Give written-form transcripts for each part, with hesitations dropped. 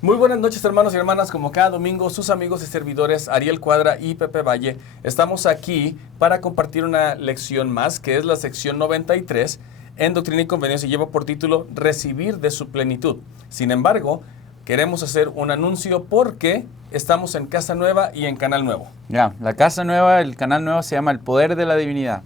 Muy buenas noches, hermanos y hermanas. Como cada domingo, sus amigos y servidores Ariel Cuadra y Pepe Valle estamos aquí para compartir una lección más, que es la sección 93 en Doctrina y Convenios y lleva por título Recibir de su plenitud. Sin embargo, queremos hacer un anuncio porque estamos en Casa Nueva y en Canal Nuevo. Ya, la Casa Nueva, el canal nuevo se llama El Poder de la Divinidad.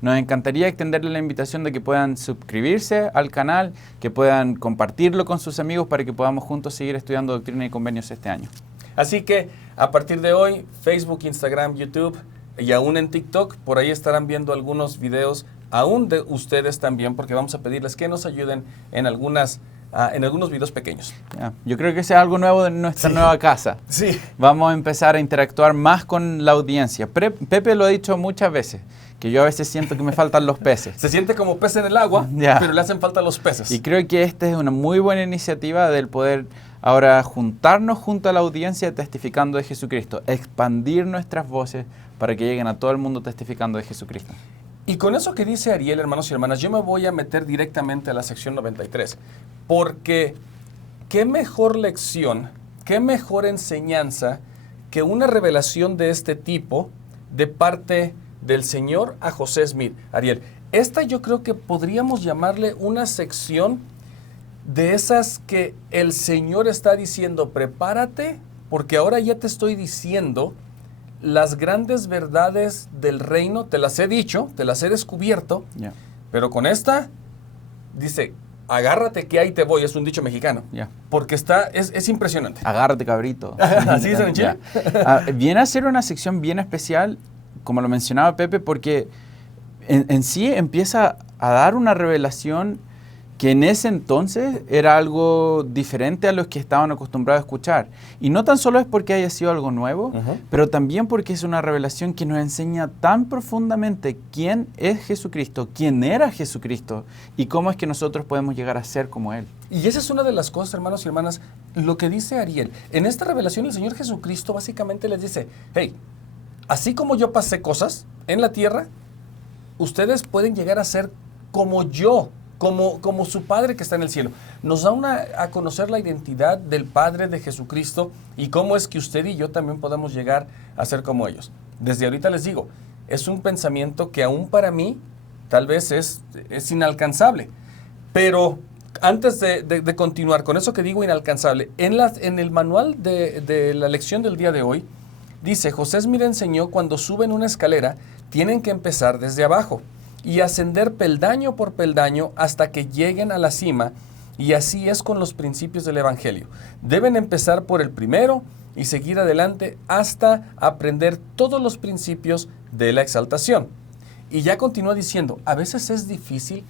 Nos encantaría extenderle la invitación de que puedan suscribirse al canal, que puedan compartirlo con sus amigos para que podamos juntos seguir estudiando Doctrina y Convenios este año. Así que a partir de hoy, Facebook, Instagram, YouTube y aún en TikTok, por ahí estarán viendo algunos videos aún de ustedes también, porque vamos a pedirles que nos ayuden en algunos videos pequeños. Ya, yo creo que ese es algo nuevo de nuestra nueva casa. Sí. Vamos a empezar a interactuar más con la audiencia. Pepe lo ha dicho muchas veces, que yo a veces siento que me faltan los peces. Se siente como pez en el agua, Ya. pero le hacen falta los peces. Y creo que esta es una muy buena iniciativa del poder ahora juntarnos junto a la audiencia testificando de Jesucristo, expandir nuestras voces para que lleguen a todo el mundo testificando de Jesucristo. Y con eso que dice Ariel, hermanos y hermanas, yo me voy a meter directamente a la sección 93, porque qué mejor lección, qué mejor enseñanza que una revelación de este tipo de parte del Señor a José Smith. Ariel, esta yo creo que podríamos llamarle una sección de esas que el Señor está diciendo, prepárate, porque ahora ya te estoy diciendo las grandes verdades del reino, te las he dicho, te las he descubierto, Ya. pero con esta, dice, agárrate que ahí te voy, es un dicho mexicano, Ya. porque es impresionante. Agárrate, cabrito. ¿Así dicen en Chile? Viene a ser una sección bien especial, como lo mencionaba Pepe, porque en sí empieza a dar una revelación que en ese entonces era algo diferente a los que estaban acostumbrados a escuchar. Y no tan solo es porque haya sido algo nuevo, pero también porque es una revelación que nos enseña tan profundamente quién es Jesucristo, quién era Jesucristo y cómo es que nosotros podemos llegar a ser como Él. Y esa es una de las cosas, hermanos y hermanas, lo que dice Ariel. En esta revelación el Señor Jesucristo básicamente les dice, hey, así como yo pasé cosas en la tierra, ustedes pueden llegar a ser como yo, como su Padre que está en el cielo. Nos da a conocer la identidad del Padre de Jesucristo y cómo es que usted y yo también podemos llegar a ser como ellos. Desde ahorita les digo, es un pensamiento que aún para mí tal vez es inalcanzable. Pero antes de continuar con eso que digo inalcanzable, en el manual de la lección del día de hoy, dice, José Smith enseñó cuando suben una escalera, tienen que empezar desde abajo y ascender peldaño por peldaño hasta que lleguen a la cima, y así es con los principios del Evangelio. Deben empezar por el primero y seguir adelante hasta aprender todos los principios de la exaltación. Y ya continúa diciendo, a veces es difícil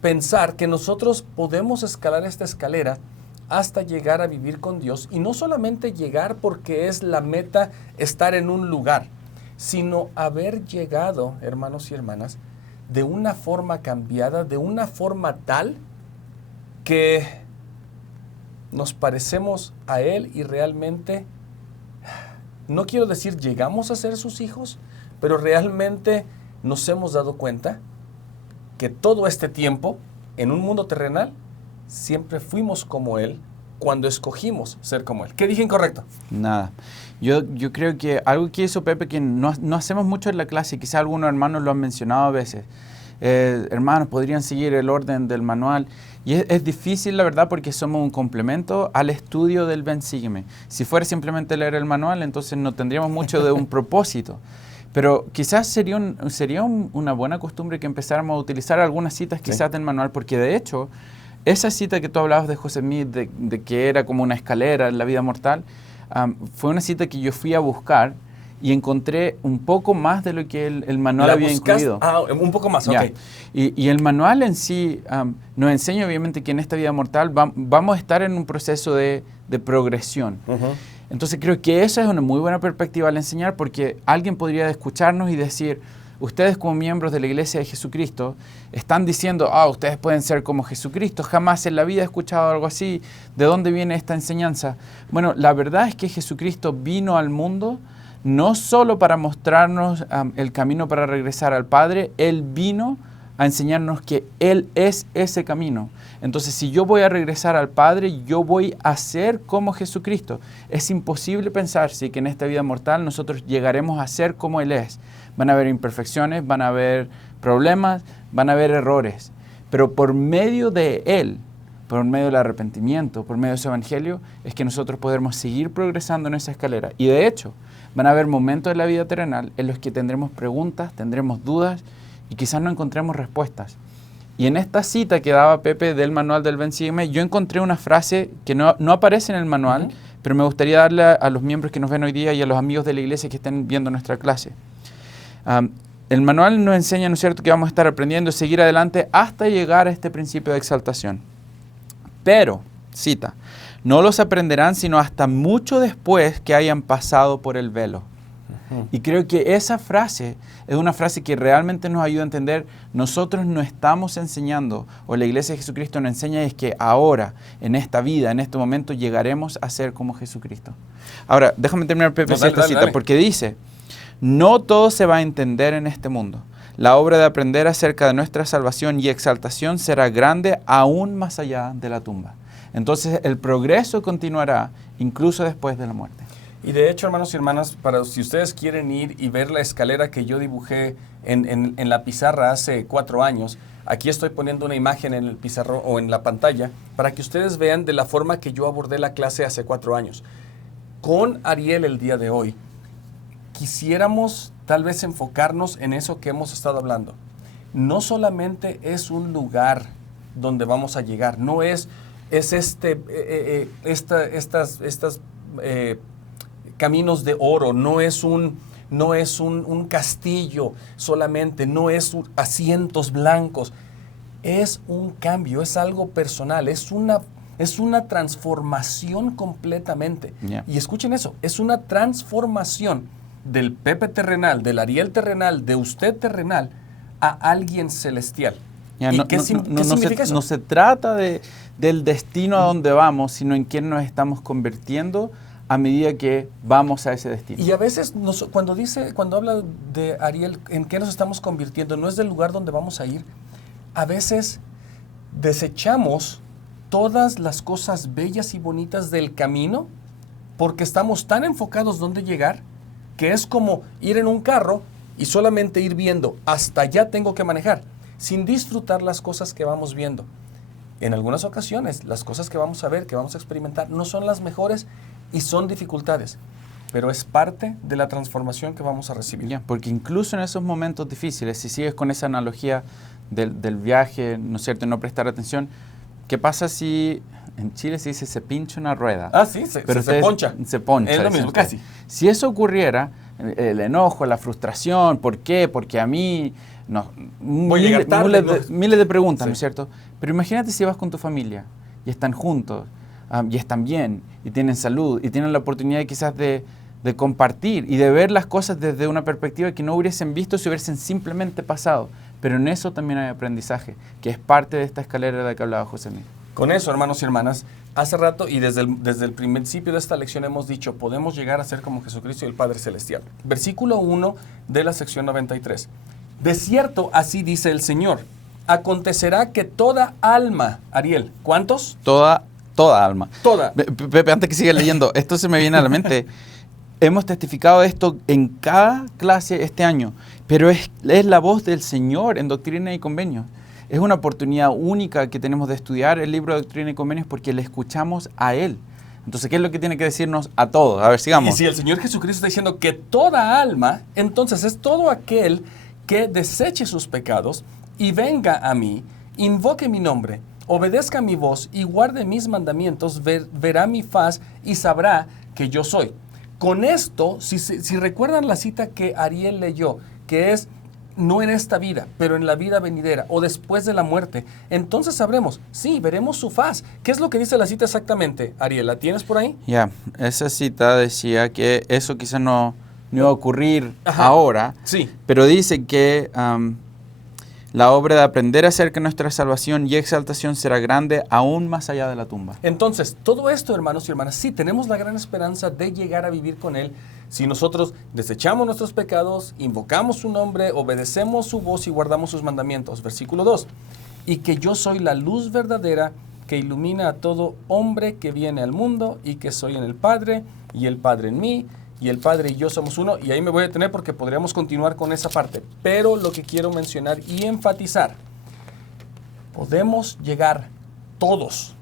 pensar que nosotros podemos escalar esta escalera hasta llegar a vivir con Dios, y no solamente llegar porque es la meta estar en un lugar, sino haber llegado, hermanos y hermanas, de una forma cambiada, de una forma tal que nos parecemos a Él y realmente, no quiero decir llegamos a ser sus hijos, pero realmente nos hemos dado cuenta que todo este tiempo, en un mundo terrenal, siempre fuimos como Él cuando escogimos ser como Él. ¿Qué dije incorrecto? Nada. Yo creo que algo que hizo Pepe, que no hacemos mucho en la clase, quizás algunos hermanos lo han mencionado a veces, hermanos, podrían seguir el orden del manual. Y es difícil, la verdad, porque somos un complemento al estudio del Ven, Sígueme. Si fuera simplemente leer el manual, entonces no tendríamos mucho de un propósito. Pero quizás sería una buena costumbre que empezáramos a utilizar algunas citas quizás del manual, porque de hecho, esa cita que tú hablabas de José Smith, de que era como una escalera en la vida mortal, fue una cita que yo fui a buscar y encontré un poco más de lo que el manual había incluido. Ah, un poco más, Ya. ok. Y el manual en sí nos enseña obviamente que en esta vida mortal vamos a estar en un proceso de progresión. Entonces creo que esa es una muy buena perspectiva al enseñar, porque alguien podría escucharnos y decir, ustedes como miembros de la Iglesia de Jesucristo están diciendo, ustedes pueden ser como Jesucristo, jamás en la vida he escuchado algo así, ¿de dónde viene esta enseñanza? Bueno, la verdad es que Jesucristo vino al mundo no solo para mostrarnos el camino para regresar al Padre, Él vino a enseñarnos que Él es ese camino. Entonces, si yo voy a regresar al Padre, yo voy a ser como Jesucristo. Es imposible pensar que en esta vida mortal nosotros llegaremos a ser como Él es. Van a haber imperfecciones, van a haber problemas, van a haber errores. Pero por medio de Él, por medio del arrepentimiento, por medio de su evangelio, es que nosotros podremos seguir progresando en esa escalera. Y de hecho, van a haber momentos en la vida terrenal en los que tendremos preguntas, tendremos dudas y quizás no encontremos respuestas. Y en esta cita que daba Pepe del manual del Ven, Sígueme, yo encontré una frase que no aparece en el manual, pero me gustaría darle a los miembros que nos ven hoy día y a los amigos de la iglesia que estén viendo nuestra clase. El manual nos enseña, ¿no es cierto?, que vamos a estar aprendiendo a seguir adelante hasta llegar a este principio de exaltación. Pero, cita, no los aprenderán sino hasta mucho después que hayan pasado por el velo. Y creo que esa frase es una frase que realmente nos ayuda a entender, nosotros no estamos enseñando, o la Iglesia de Jesucristo nos enseña es que ahora, en esta vida, en este momento, llegaremos a ser como Jesucristo. Ahora, déjame terminar, Pepe, esta cita, porque dice, no todo se va a entender en este mundo. La obra de aprender acerca de nuestra salvación y exaltación será grande aún más allá de la tumba. Entonces, el progreso continuará incluso después de la muerte. Y de hecho, hermanos y hermanas, si ustedes quieren ir y ver la escalera que yo dibujé en la pizarra hace 4 años, aquí estoy poniendo una imagen en el pizarro o en la pantalla para que ustedes vean de la forma que yo abordé la clase hace 4 años. Con Ariel el día de hoy, quisiéramos tal vez enfocarnos en eso que hemos estado hablando. No solamente es un lugar donde vamos a llegar, no es caminos de oro, no es un castillo solamente, no es asientos blancos, es un cambio, es algo personal, es una transformación completamente. Yeah. Y escuchen eso, es una transformación del Pepe terrenal, del Ariel terrenal, de usted terrenal, a alguien celestial. Yeah, ¿Y qué significa eso? No se trata del destino a donde vamos, sino en quién nos estamos convirtiendo a medida que vamos a ese destino. Y a veces, cuando habla de Ariel, en qué nos estamos convirtiendo, no es del lugar donde vamos a ir. A veces desechamos todas las cosas bellas y bonitas del camino porque estamos tan enfocados dónde llegar que es como ir en un carro y solamente ir viendo, hasta allá tengo que manejar, sin disfrutar las cosas que vamos viendo. En algunas ocasiones, las cosas que vamos a ver, que vamos a experimentar, no son las mejores y son dificultades, pero es parte de la transformación que vamos a recibir. Yeah, porque incluso en esos momentos difíciles, si sigues con esa analogía del viaje, ¿no es cierto?, no prestar atención, ¿qué pasa si en Chile se dice se pincha una rueda? Ah, sí, se poncha. Se poncha. Es lo mismo, casi. Si eso ocurriera, el enojo, la frustración, ¿por qué? Porque a mí... No, voy a llegar tarde, miles de preguntas, sí. ¿no es cierto? Pero imagínate si vas con tu familia y están juntos, y están bien, y tienen salud, y tienen la oportunidad quizás de compartir y de ver las cosas desde una perspectiva que no hubiesen visto si hubiesen simplemente pasado. Pero en eso también hay aprendizaje, que es parte de esta escalera de la que hablaba José Miguel. Con eso, hermanos y hermanas, hace rato y desde el principio de esta lección hemos dicho, podemos llegar a ser como Jesucristo y el Padre Celestial. Versículo 1 de la sección 93. De cierto, así dice el Señor, acontecerá que toda alma, Ariel, ¿cuántos? Toda alma. Toda. Pepe, antes que siga leyendo, esto se me viene a la mente. Hemos testificado de esto en cada clase este año, pero es la voz del Señor en Doctrina y Convenios. Es una oportunidad única que tenemos de estudiar el libro de Doctrina y Convenios porque le escuchamos a Él. Entonces, ¿qué es lo que tiene que decirnos a todos? A ver, sigamos. Y si el Señor Jesucristo está diciendo que toda alma, entonces es todo aquel que deseche sus pecados y venga a mí, invoque mi nombre, obedezca mi voz y guarde mis mandamientos, verá mi faz y sabrá que yo soy. Con esto, si recuerdan la cita que Ariel leyó, que es no en esta vida, pero en la vida venidera o después de la muerte, entonces sabremos, sí, veremos su faz. ¿Qué es lo que dice la cita exactamente, Ariel? ¿La tienes por ahí? Ya, esa cita decía que eso quizás no iba a ocurrir ahora, sí, pero dice que La obra de aprender acerca de nuestra salvación y exaltación será grande aún más allá de la tumba. Entonces, todo esto, hermanos y hermanas, sí tenemos la gran esperanza de llegar a vivir con Él si nosotros desechamos nuestros pecados, invocamos su nombre, obedecemos su voz y guardamos sus mandamientos. Versículo 2. Y que yo soy la luz verdadera que ilumina a todo hombre que viene al mundo, y que soy en el Padre y el Padre en mí, y el Padre y yo somos uno. Y ahí me voy a detener porque podríamos continuar con esa parte. Pero lo que quiero mencionar y enfatizar, podemos llegar todos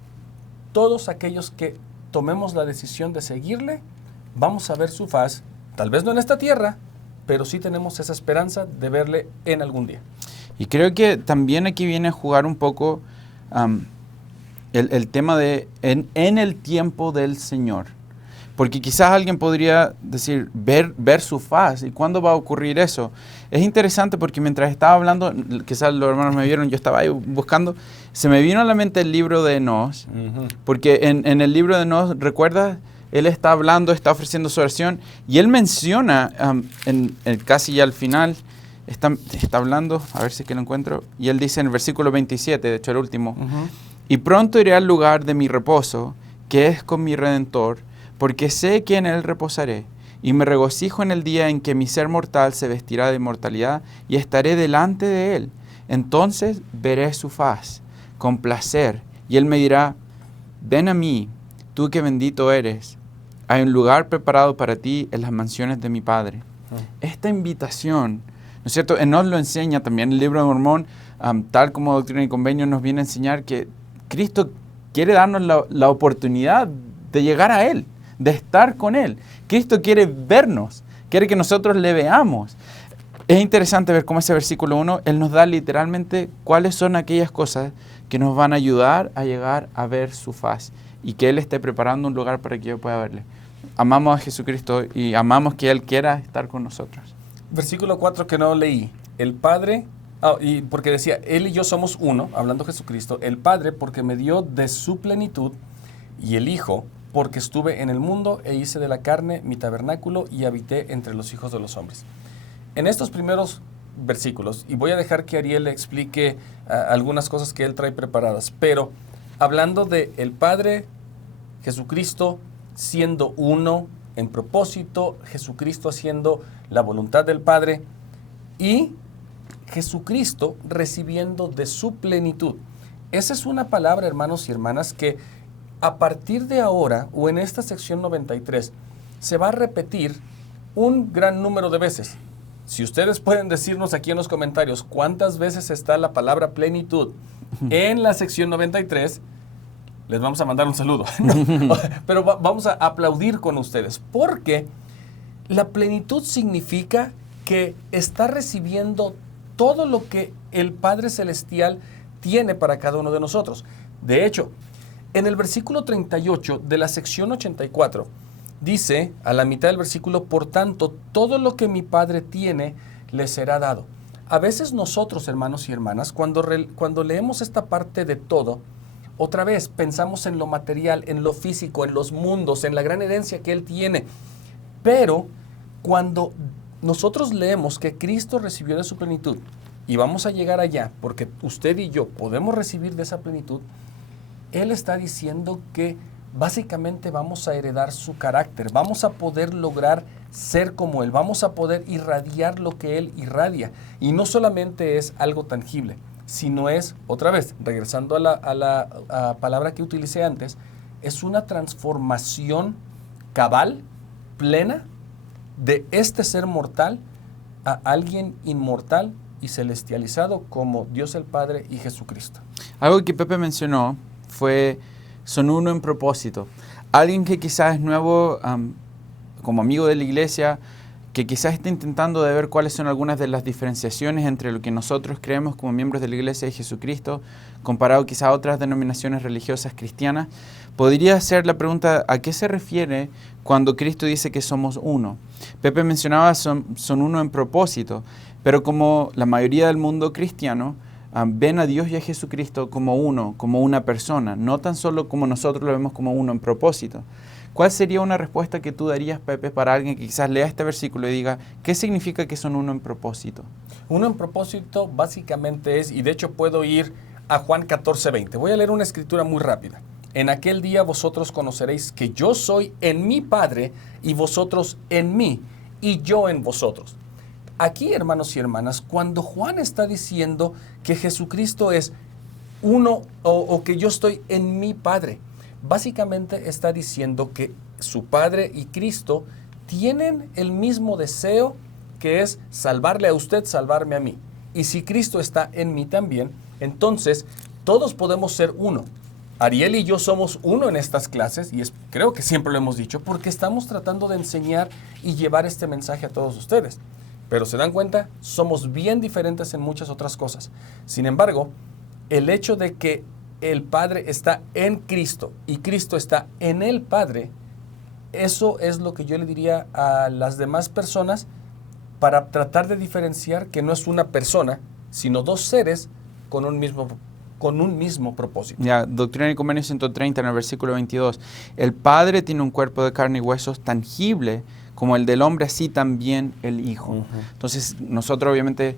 aquellos que tomemos la decisión de seguirle, vamos a ver su faz, tal vez no en esta tierra, pero sí tenemos esa esperanza de verle en algún día. Y creo que también aquí viene a jugar un poco el tema de en el tiempo del Señor. Porque quizás alguien podría decir, ver su faz. ¿Y cuándo va a ocurrir eso? Es interesante porque mientras estaba hablando, quizás los hermanos me vieron, yo estaba ahí buscando, se me vino a la mente el libro de Enós. Porque en el libro de Enós, ¿recuerdas? Él está hablando, está ofreciendo su oración, y él menciona, casi ya al final, está hablando, a ver si es que lo encuentro, y él dice en el versículo 27, de hecho el último, y pronto iré al lugar de mi reposo, que es con mi Redentor, porque sé que en él reposaré, y me regocijo en el día en que mi ser mortal se vestirá de inmortalidad, y estaré delante de él. Entonces veré su faz, con placer, y él me dirá, ven a mí, tú que bendito eres, hay un lugar preparado para ti en las mansiones de mi Padre. Esta invitación, ¿no es cierto? Nos lo enseña también el libro de Mormón, tal como Doctrina y Convenio nos viene a enseñar que Cristo quiere darnos la oportunidad de llegar a Él, de estar con Él. Cristo quiere vernos, quiere que nosotros le veamos. Es interesante ver cómo ese versículo 1, Él nos da literalmente cuáles son aquellas cosas que nos van a ayudar a llegar a ver su faz y que Él esté preparando un lugar para que yo pueda verle. Amamos a Jesucristo y amamos que Él quiera estar con nosotros. Versículo 4 que no leí. El Padre, y porque decía, Él y yo somos uno, hablando de Jesucristo. El Padre porque me dio de su plenitud, y el Hijo porque estuve en el mundo e hice de la carne mi tabernáculo y habité entre los hijos de los hombres. En estos primeros versículos, y voy a dejar que Ariel le explique algunas cosas que él trae preparadas, pero hablando de el Padre, Jesucristo siendo uno en propósito, Jesucristo haciendo la voluntad del Padre y Jesucristo recibiendo de su plenitud. Esa es una palabra, hermanos y hermanas, que a partir de ahora o en esta sección 93 se va a repetir un gran número de veces. Si ustedes pueden decirnos aquí en los comentarios cuántas veces está la palabra plenitud en la sección 93, les vamos a mandar un saludo. No, pero vamos a aplaudir con ustedes, porque la plenitud significa que está recibiendo todo lo que el Padre Celestial tiene para cada uno de nosotros. De hecho, en el versículo 38 de la sección 84, dice, a la mitad del versículo, por tanto, todo lo que mi Padre tiene, le será dado. A veces nosotros, hermanos y hermanas, cuando leemos esta parte de todo, otra vez pensamos en lo material, en lo físico, en los mundos, en la gran herencia que Él tiene. Pero cuando nosotros leemos que Cristo recibió de su plenitud, y vamos a llegar allá, porque usted y yo podemos recibir de esa plenitud, Él está diciendo que básicamente vamos a heredar su carácter, vamos a poder lograr ser como Él, vamos a poder irradiar lo que Él irradia. Y no solamente es algo tangible, sino es, otra vez, regresando a la palabra que utilicé antes, es una transformación cabal, plena, de este ser mortal a alguien inmortal y celestializado como Dios el Padre y Jesucristo. Algo que Pepe mencionó son uno en propósito. Alguien que quizás es nuevo como amigo de la iglesia, que quizás está intentando de ver cuáles son algunas de las diferenciaciones entre lo que nosotros creemos como miembros de la iglesia de Jesucristo, comparado quizás a otras denominaciones religiosas cristianas, podría hacer la pregunta, ¿a qué se refiere cuando Cristo dice que somos uno? Pepe mencionaba son uno en propósito, pero como la mayoría del mundo cristiano, ven a Dios y a Jesucristo como uno, como una persona, no tan solo como nosotros lo vemos como uno en propósito. ¿Cuál sería una respuesta que tú darías, Pepe, para alguien que quizás lea este versículo y diga, ¿qué significa que son uno en propósito? Uno en propósito básicamente es, y de hecho puedo ir a Juan 14:20. Voy a leer una escritura muy rápida. En aquel día vosotros conoceréis que yo soy en mi Padre y vosotros en mí y yo en vosotros. Aquí, hermanos y hermanas, cuando Juan está diciendo que Jesucristo es uno o que yo estoy en mi Padre, básicamente está diciendo que su Padre y Cristo tienen el mismo deseo, que es salvarle a usted, salvarme a mí. Y si Cristo está en mí también, entonces todos podemos ser uno. Ariel y yo somos uno en estas clases, y creo que siempre lo hemos dicho, porque estamos tratando de enseñar y llevar este mensaje a todos ustedes. Pero se dan cuenta, somos bien diferentes en muchas otras cosas. Sin embargo, el hecho de que el Padre está en Cristo y Cristo está en el Padre, eso es lo que yo le diría a las demás personas para tratar de diferenciar que no es una persona, sino dos seres con un mismo propósito. Ya, Doctrina y Convenio 130, en el versículo 22. El Padre tiene un cuerpo de carne y huesos tangible como el del hombre, así también el Hijo. Entonces, nosotros obviamente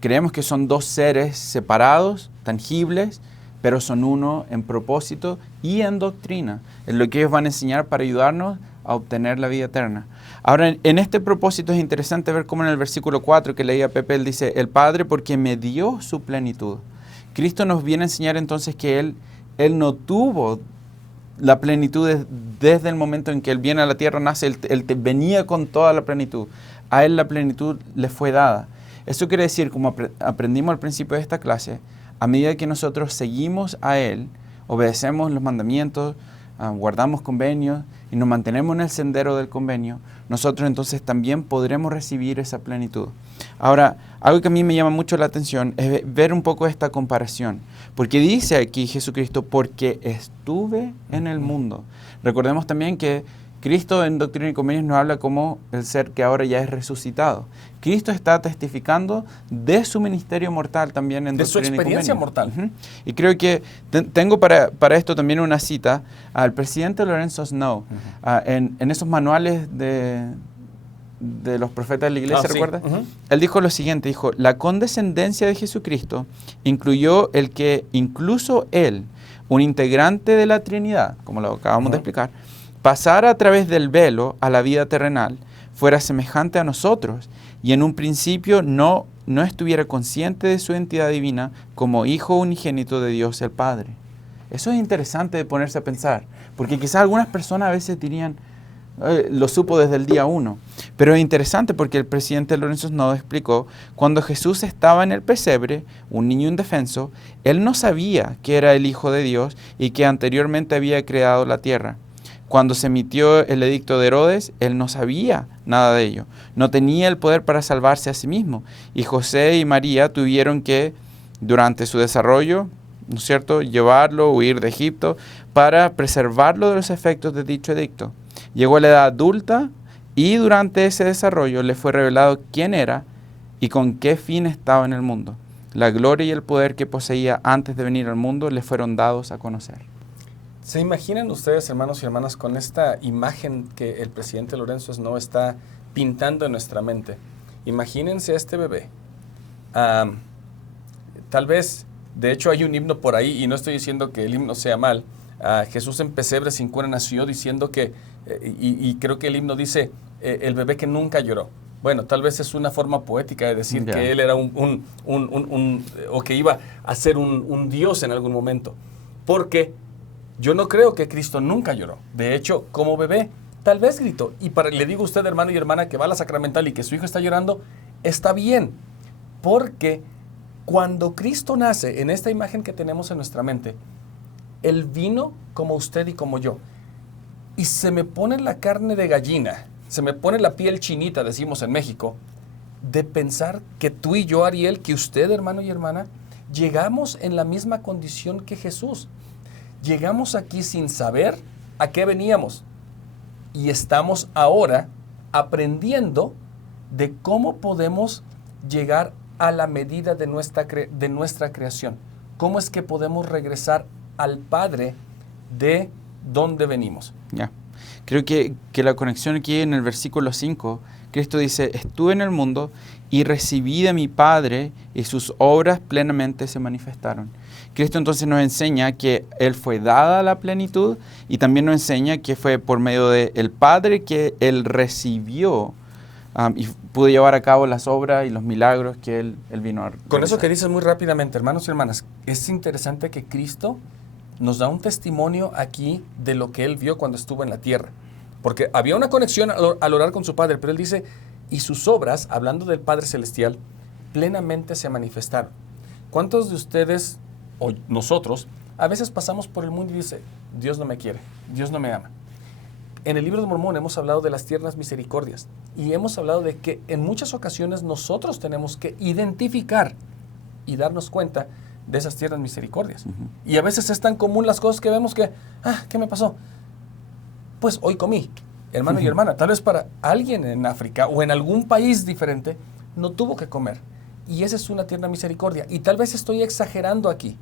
creemos que son dos seres separados, tangibles, pero son uno en propósito y en doctrina. Es lo que ellos van a enseñar para ayudarnos a obtener la vida eterna. Ahora, en este propósito es interesante ver cómo en el versículo 4 que leía Pepe, él dice, el Padre porque me dio su plenitud. Cristo nos viene a enseñar entonces que Él no tuvo la plenitud desde el momento en que Él viene a la tierra, nace, Él venía con toda la plenitud. A Él la plenitud le fue dada. Eso quiere decir, como aprendimos al principio de esta clase, a medida que nosotros seguimos a Él, obedecemos los mandamientos, guardamos convenios y nos mantenemos en el sendero del convenio, nosotros entonces también podremos recibir esa plenitud. Ahora, algo que a mí me llama mucho la atención es ver un poco esta comparación, porque dice aquí Jesucristo, porque estuve en el mundo. Recordemos también que Cristo en Doctrina y Convenios nos habla como el ser que ahora ya es resucitado. Cristo está testificando de su ministerio mortal también en Doctrina y Convenios. De su experiencia mortal. Y creo que tengo para esto también una cita al presidente Lorenzo Snow, en esos manuales de los profetas de la iglesia, ¿recuerdas? Él dijo lo siguiente, dijo, la condescendencia de Jesucristo incluyó el que incluso Él, un integrante de la Trinidad, como lo acabamos de explicar, pasara a través del velo a la vida terrenal, fuera semejante a nosotros y en un principio no estuviera consciente de su identidad divina como Hijo unigénito de Dios el Padre. Eso es interesante de ponerse a pensar, porque quizás algunas personas a veces dirían, lo supo desde el día 1, pero es interesante porque el presidente Lorenzo Snow explicó, cuando Jesús estaba en el pesebre, un niño indefenso, él no sabía que era el Hijo de Dios y que anteriormente había creado la tierra. Cuando se emitió el edicto de Herodes, él no sabía nada de ello. No tenía el poder para salvarse a sí mismo. Y José y María tuvieron que, durante su desarrollo, ¿no es cierto?, llevarlo, huir de Egipto, para preservarlo de los efectos de dicho edicto. Llegó a la edad adulta y durante ese desarrollo le fue revelado quién era y con qué fin estaba en el mundo. La gloria y el poder que poseía antes de venir al mundo le fueron dados a conocer. ¿Se imaginan ustedes, hermanos y hermanas, con esta imagen que el presidente Lorenzo Snow está pintando en nuestra mente? Imagínense a este bebé. Tal vez, de hecho hay un himno por ahí, y no estoy diciendo que el himno sea mal. Jesús en pesebre sin cuna nació, diciendo que, y creo que el himno dice, el bebé que nunca lloró. Bueno, tal vez es una forma poética de decir que él era o que iba a ser un Dios en algún momento. Porque yo no creo que Cristo nunca lloró. De hecho, como bebé, tal vez gritó. Y le digo a usted, hermano y hermana, que va a la sacramental y que su hijo está llorando, está bien. Porque cuando Cristo nace, en esta imagen que tenemos en nuestra mente, Él vino como usted y como yo. Y se me pone la carne de gallina, se me pone la piel chinita, decimos en México, de pensar que tú y yo, Ariel, que usted, hermano y hermana, llegamos en la misma condición que Jesús. Llegamos aquí sin saber a qué veníamos y estamos ahora aprendiendo de cómo podemos llegar a la medida de nuestra creación. ¿Cómo es que podemos regresar al Padre de donde venimos? Ya. Creo que la conexión aquí en el versículo 5, Cristo dice, estuve en el mundo y recibí de mi Padre y sus obras plenamente se manifestaron. Cristo entonces nos enseña que Él fue dada la plenitud y también nos enseña que fue por medio del Padre que Él recibió y pudo llevar a cabo las obras y los milagros que Él vino a realizar. Con eso que dices muy rápidamente, hermanos y hermanas, es interesante que Cristo nos da un testimonio aquí de lo que Él vio cuando estuvo en la tierra. Porque había una conexión al orar con su Padre, pero Él dice, y sus obras, hablando del Padre Celestial, plenamente se manifestaron. ¿Cuántos de ustedes, o nosotros, a veces pasamos por el mundo y dice, Dios no me quiere, Dios no me ama? En el libro de Mormón hemos hablado de las tiernas misericordias y hemos hablado de que en muchas ocasiones nosotros tenemos que identificar y darnos cuenta de esas tiernas misericordias. Y a veces es tan común las cosas que vemos que, ¿qué me pasó? Pues hoy comí, hermano y hermana. Tal vez para alguien en África o en algún país diferente no tuvo que comer. Y esa es una tierna misericordia. Y tal vez estoy exagerando aquí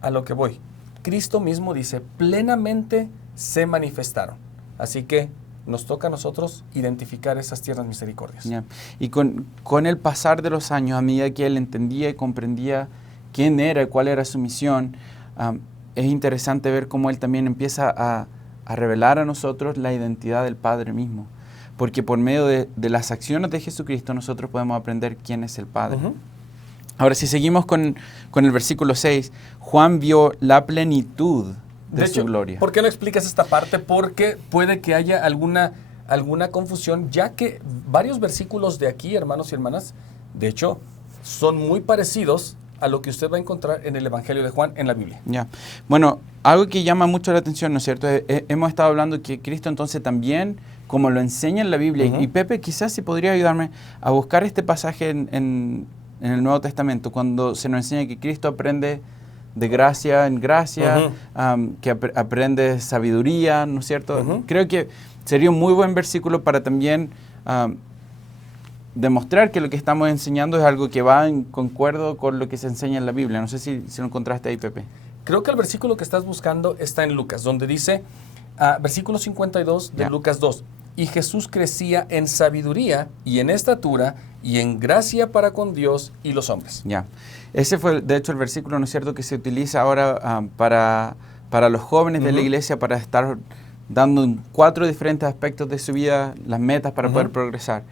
a lo que voy. Cristo mismo dice, plenamente se manifestaron. Así que nos toca a nosotros identificar esas tiernas misericordias. Yeah. Y con el pasar de los años, a medida que Él entendía y comprendía quién era y cuál era su misión, es interesante ver cómo Él también empieza a revelar a nosotros la identidad del Padre mismo. Porque por medio de las acciones de Jesucristo nosotros podemos aprender quién es el Padre. Ahora, si seguimos con el versículo 6, Juan vio la plenitud de su gloria. ¿Por qué no explicas esta parte? Porque puede que haya alguna confusión, ya que varios versículos de aquí, hermanos y hermanas, de hecho, son muy parecidos a lo que usted va a encontrar en el Evangelio de Juan en la Biblia. Ya. Bueno, algo que llama mucho la atención, ¿no es cierto? Hemos estado hablando que Cristo entonces también, como lo enseña en la Biblia, y Pepe quizás si podría ayudarme a buscar este pasaje en el Nuevo Testamento, cuando se nos enseña que Cristo aprende de gracia en gracia, que aprende sabiduría, ¿no es cierto? Creo que sería un muy buen versículo para también demostrar que lo que estamos enseñando es algo que va en concuerdo con lo que se enseña en la Biblia. No sé si lo encontraste ahí, Pepe. Creo que el versículo que estás buscando está en Lucas, donde dice, versículo 52 de Lucas 2, y Jesús crecía en sabiduría y en estatura y en gracia para con Dios y los hombres. Ya. Ese fue, de hecho, el versículo, ¿no es cierto?, que se utiliza ahora para los jóvenes de la iglesia, para estar dando en 4 diferentes aspectos de su vida las metas para poder progresar.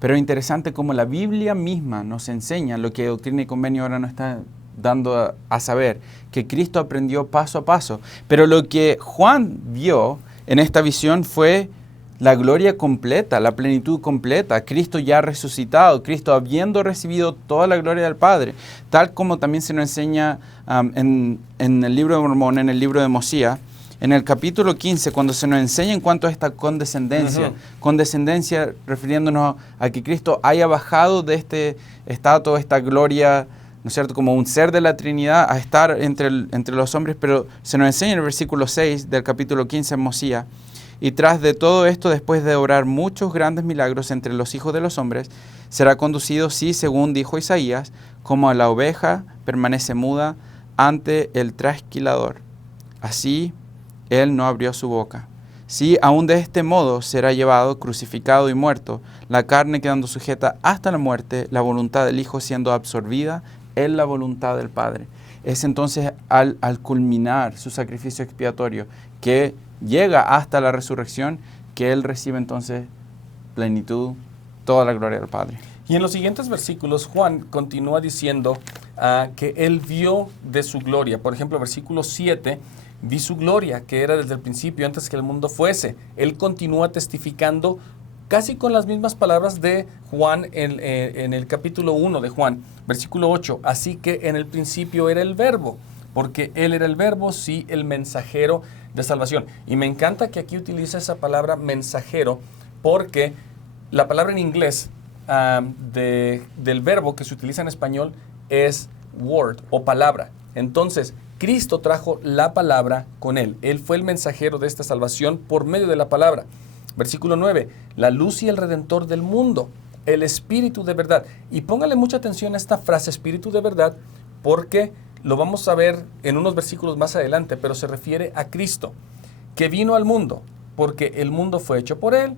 Pero es interesante cómo la Biblia misma nos enseña lo que Doctrina y Convenio ahora nos está dando a saber, que Cristo aprendió paso a paso. Pero lo que Juan vio en esta visión fue la gloria completa, la plenitud completa, Cristo ya resucitado, Cristo habiendo recibido toda la gloria del Padre, tal como también se nos enseña en el libro de Mormón, en el libro de Mosía, en el capítulo 15, cuando se nos enseña en cuanto a esta condescendencia, condescendencia refiriéndonos a que Cristo haya bajado de este estado, esta gloria, ¿no es cierto?, como un ser de la Trinidad, a estar entre los hombres, pero se nos enseña en el versículo 6 del capítulo 15 en Mosía, y tras de todo esto, después de obrar muchos grandes milagros entre los hijos de los hombres, será conducido, sí, según dijo Isaías, como a la oveja permanece muda ante el trasquilador. Así él no abrió su boca. Sí, aún de este modo será llevado, crucificado y muerto, la carne quedando sujeta hasta la muerte, la voluntad del Hijo siendo absorbida en la voluntad del Padre. Es entonces al culminar su sacrificio expiatorio que llega hasta la resurrección, que Él recibe entonces plenitud, toda la gloria del Padre. Y en los siguientes versículos, Juan continúa diciendo que Él vio de su gloria. Por ejemplo, versículo 7, vi su gloria, que era desde el principio, antes que el mundo fuese. Él continúa testificando casi con las mismas palabras de Juan en el capítulo 1 de Juan, versículo 8. Así que en el principio era el Verbo, porque Él era el Verbo, sí, el mensajero de salvación. Y me encanta que aquí utiliza esa palabra mensajero, porque la palabra en inglés del verbo que se utiliza en español es word o palabra. Entonces, Cristo trajo la palabra con Él. Él fue el mensajero de esta salvación por medio de la palabra. Versículo 9, la luz y el redentor del mundo. el Espíritu de verdad. Y póngale mucha atención a esta frase, Espíritu de verdad, porque lo vamos a ver en unos versículos más adelante, pero se refiere a Cristo, que vino al mundo, porque el mundo fue hecho por Él,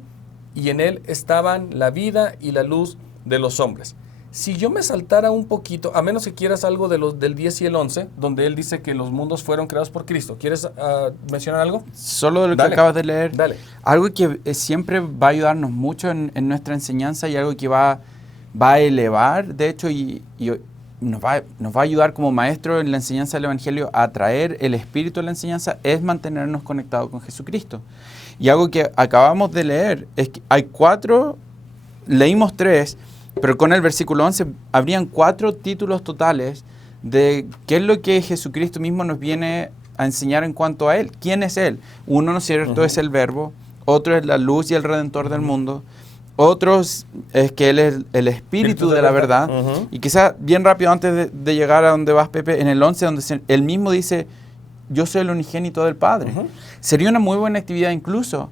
y en Él estaban la vida y la luz de los hombres. Si yo me saltara un poquito, a menos que quieras algo del 10 y el 11, donde Él dice que los mundos fueron creados por Cristo. ¿Quieres mencionar algo? Solo de lo Dale. que acabas de leer. Dale. Algo que siempre va a ayudarnos mucho en nuestra enseñanza y algo que va a elevar, de hecho, y nos va a ayudar como maestro en la enseñanza del Evangelio a traer el espíritu de la enseñanza, es mantenernos conectados con Jesucristo. Y algo que acabamos de leer es que hay 4, leímos 3, pero con el versículo 11 habrían 4 títulos totales de qué es lo que Jesucristo mismo nos viene a enseñar en cuanto a Él. ¿Quién es Él? Uno, ¿no es cierto?, es el Verbo. Otro es la luz y el Redentor del mundo. Otros es que Él es el Espíritu de la verdad. Y quizás bien rápido antes de llegar a donde vas, Pepe, en el 11, donde Él mismo dice, yo soy el unigénito del Padre. Sería una muy buena actividad incluso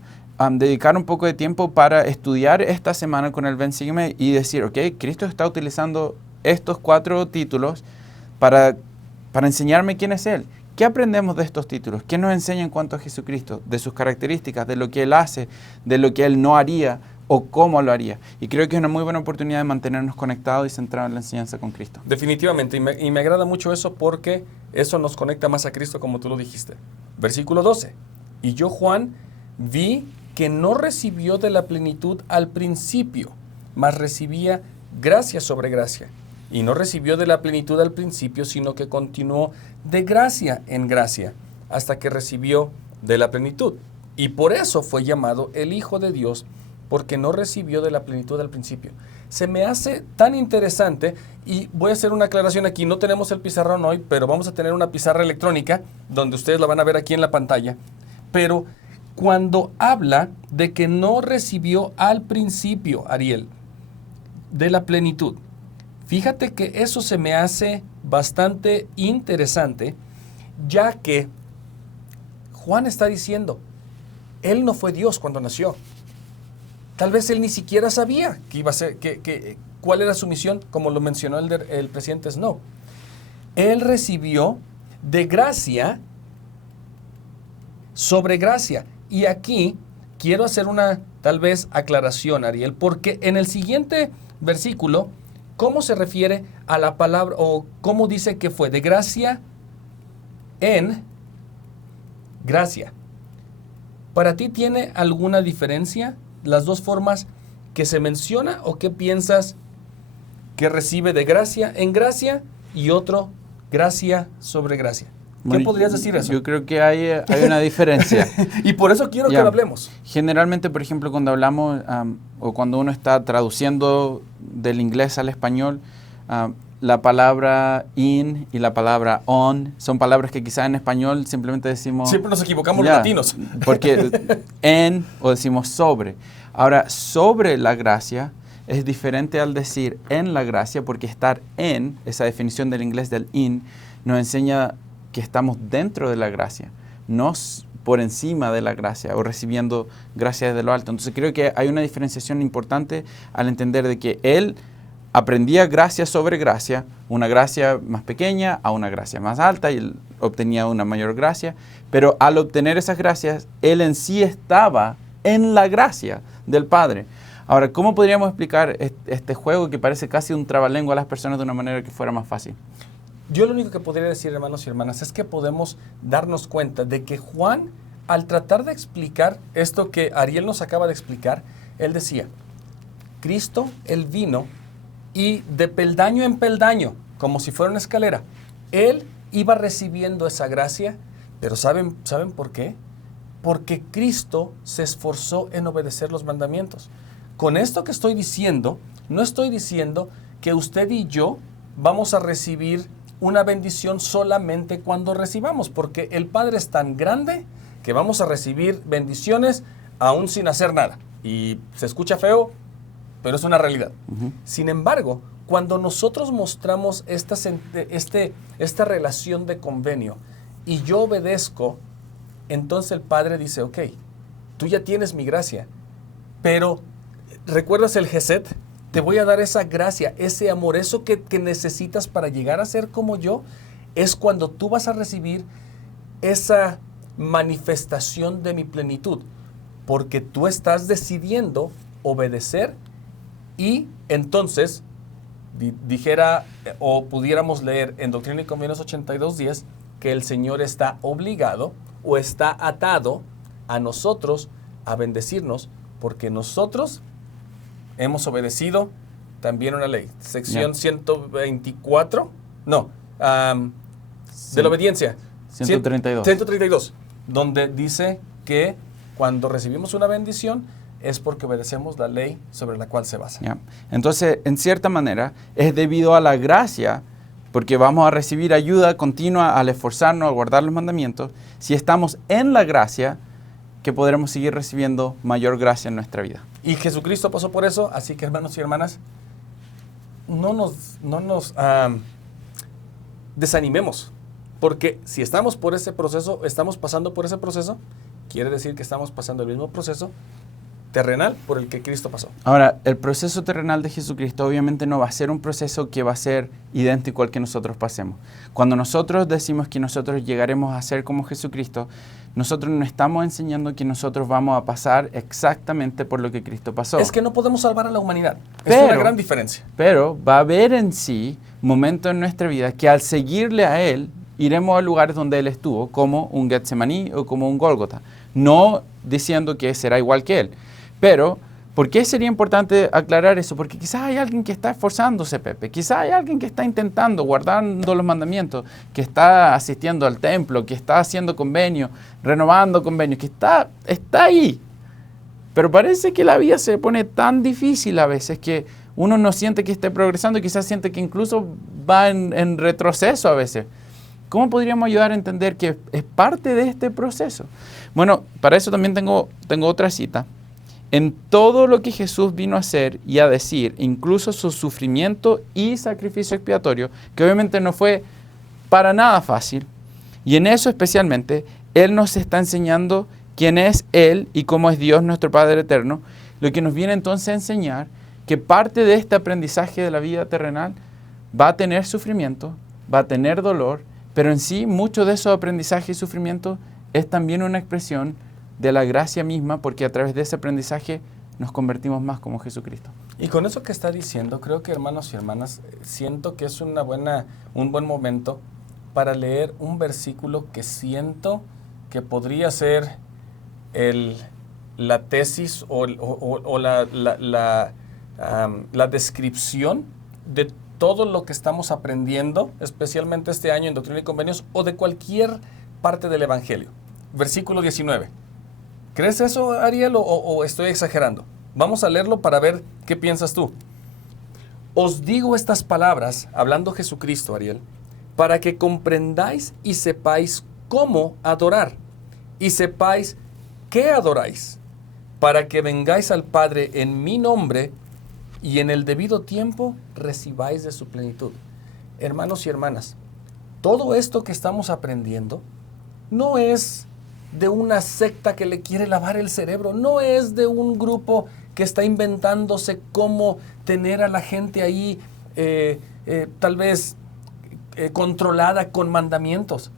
dedicar un poco de tiempo para estudiar esta semana con el Ben Sígueme y decir, ok, Cristo está utilizando estos 4 títulos para enseñarme quién es Él. ¿Qué aprendemos de estos títulos? ¿Qué nos enseña en cuanto a Jesucristo? De sus características, de lo que Él hace, de lo que Él no haría o cómo lo haría. Y creo que es una muy buena oportunidad de mantenernos conectados y centrados en la enseñanza con Cristo. Definitivamente, y me agrada mucho eso porque eso nos conecta más a Cristo como tú lo dijiste. Versículo 12. Y yo, Juan, vi que no recibió de la plenitud al principio, mas recibía gracia sobre gracia. Y no recibió de la plenitud al principio, sino que continuó de gracia en gracia, hasta que recibió de la plenitud. Y por eso fue llamado el Hijo de Dios, porque no recibió de la plenitud al principio. Se me hace tan interesante, y voy a hacer una aclaración aquí. No tenemos el pizarrón hoy, pero vamos a tener una pizarra electrónica, donde ustedes la van a ver aquí en la pantalla. Pero cuando habla de que no recibió al principio, Ariel, de la plenitud, fíjate que eso se me hace bastante interesante, ya que Juan está diciendo, Él no fue Dios cuando nació. Tal vez Él ni siquiera sabía que iba a ser, cuál era su misión, como lo mencionó el presidente Snow. Él recibió de gracia sobre gracia. Y aquí quiero hacer una, tal vez, aclaración, Ariel, porque en el siguiente versículo, ¿cómo se refiere a la palabra, o cómo dice que fue? De gracia en gracia. ¿Para ti tiene alguna diferencia las dos formas que se menciona, o qué piensas que recibe de gracia en gracia y otro gracia sobre gracia? ¿Qué podrías decir eso? Yo creo que hay una diferencia. Y por eso quiero que lo hablemos. Generalmente, por ejemplo, cuando hablamos o cuando uno está traduciendo del inglés al español, la palabra in y la palabra on son palabras que quizás en español simplemente decimos... Siempre nos equivocamos los latinos. Porque en o decimos sobre. Ahora, sobre la gracia es diferente al decir en la gracia, porque estar en, esa definición del inglés del in, nos enseña que estamos dentro de la gracia, no por encima de la gracia o recibiendo gracia desde lo alto. Entonces creo que hay una diferenciación importante al entender de que Él aprendía gracia sobre gracia, una gracia más pequeña a una gracia más alta, y Él obtenía una mayor gracia, pero al obtener esas gracias, Él en sí estaba en la gracia del Padre. Ahora, ¿cómo podríamos explicar este juego que parece casi un trabalengua a las personas de una manera que fuera más fácil? Yo lo único que podría decir, hermanos y hermanas, es que podemos darnos cuenta de que Juan, al tratar de explicar esto que Ariel nos acaba de explicar, él decía, Cristo, Él vino y de peldaño en peldaño, como si fuera una escalera, Él iba recibiendo esa gracia, pero ¿saben por qué? Porque Cristo se esforzó en obedecer los mandamientos. Con esto que estoy diciendo, no estoy diciendo que usted y yo vamos a recibir una bendición solamente cuando recibamos, porque el Padre es tan grande que vamos a recibir bendiciones aún sin hacer nada. Y se escucha feo, pero es una realidad. Sin embargo, cuando nosotros mostramos esta relación de convenio y yo obedezco, entonces el Padre dice, ok, tú ya tienes mi gracia, pero ¿recuerdas el Gesed? Te voy a dar esa gracia, ese amor, eso que necesitas para llegar a ser como yo, es cuando tú vas a recibir esa manifestación de mi plenitud, porque tú estás decidiendo obedecer y entonces, dijera o pudiéramos leer en Doctrina y Convenios 82:10, que el Señor está obligado o está atado a nosotros a bendecirnos, porque nosotros hemos obedecido también una ley. Sección 124, no, de la obediencia. 132. 132, donde dice que cuando recibimos una bendición es porque obedecemos la ley sobre la cual se basa. Yeah. Entonces, en cierta manera, es debido a la gracia, porque vamos a recibir ayuda continua al esforzarnos, a guardar los mandamientos. Si estamos en la gracia, que podremos seguir recibiendo mayor gracia en nuestra vida. Y Jesucristo pasó por eso, así que hermanos y hermanas, no nos desanimemos, porque si estamos por ese proceso, estamos pasando por ese proceso, quiere decir que estamos pasando el mismo proceso terrenal por el que Cristo pasó. Ahora, el proceso terrenal de Jesucristo obviamente no va a ser un proceso que va a ser idéntico al que nosotros pasemos. Cuando nosotros decimos que nosotros llegaremos a ser como Jesucristo, nosotros no estamos enseñando que nosotros vamos a pasar exactamente por lo que Cristo pasó. Es que no podemos salvar a la humanidad. Es una gran diferencia. Pero va a haber en sí momentos en nuestra vida que al seguirle a Él, iremos a lugares donde Él estuvo, como un Getsemaní o como un Gólgota. No diciendo que será igual que Él. Pero, ¿por qué sería importante aclarar eso? Porque quizás hay alguien que está esforzándose, Pepe. Quizás hay alguien que está intentando, guardando los mandamientos, que está asistiendo al templo, que está haciendo convenios, renovando convenios, que está ahí. Pero parece que la vida se pone tan difícil a veces que uno no siente que esté progresando y quizás siente que incluso va en retroceso a veces. ¿Cómo podríamos ayudar a entender que es parte de este proceso? Bueno, para eso también tengo otra cita. En todo lo que Jesús vino a hacer y a decir, incluso su sufrimiento y sacrificio expiatorio, que obviamente no fue para nada fácil, y en eso especialmente, Él nos está enseñando quién es Él y cómo es Dios nuestro Padre eterno, lo que nos viene entonces a enseñar que parte de este aprendizaje de la vida terrenal va a tener sufrimiento, va a tener dolor, pero en sí mucho de esos aprendizajes y sufrimiento es también una expresión de la gracia misma, porque a través de ese aprendizaje nos convertimos más como Jesucristo. Y con eso que está diciendo, creo que hermanos y hermanas, siento que es un buen momento para leer un versículo que siento que podría ser la tesis o la descripción de todo lo que estamos aprendiendo, especialmente este año en Doctrina y Convenios, o de cualquier parte del Evangelio. Versículo 19. ¿Crees eso, Ariel, o estoy exagerando? Vamos a leerlo para ver qué piensas tú. Os digo estas palabras, hablando Jesucristo, Ariel, para que comprendáis y sepáis cómo adorar, y sepáis qué adoráis, para que vengáis al Padre en mi nombre, y en el debido tiempo recibáis de su plenitud. Hermanos y hermanas, todo esto que estamos aprendiendo no es de una secta que le quiere lavar el cerebro, no es de un grupo que está inventándose cómo tener a la gente ahí tal vez controlada con mandamientos.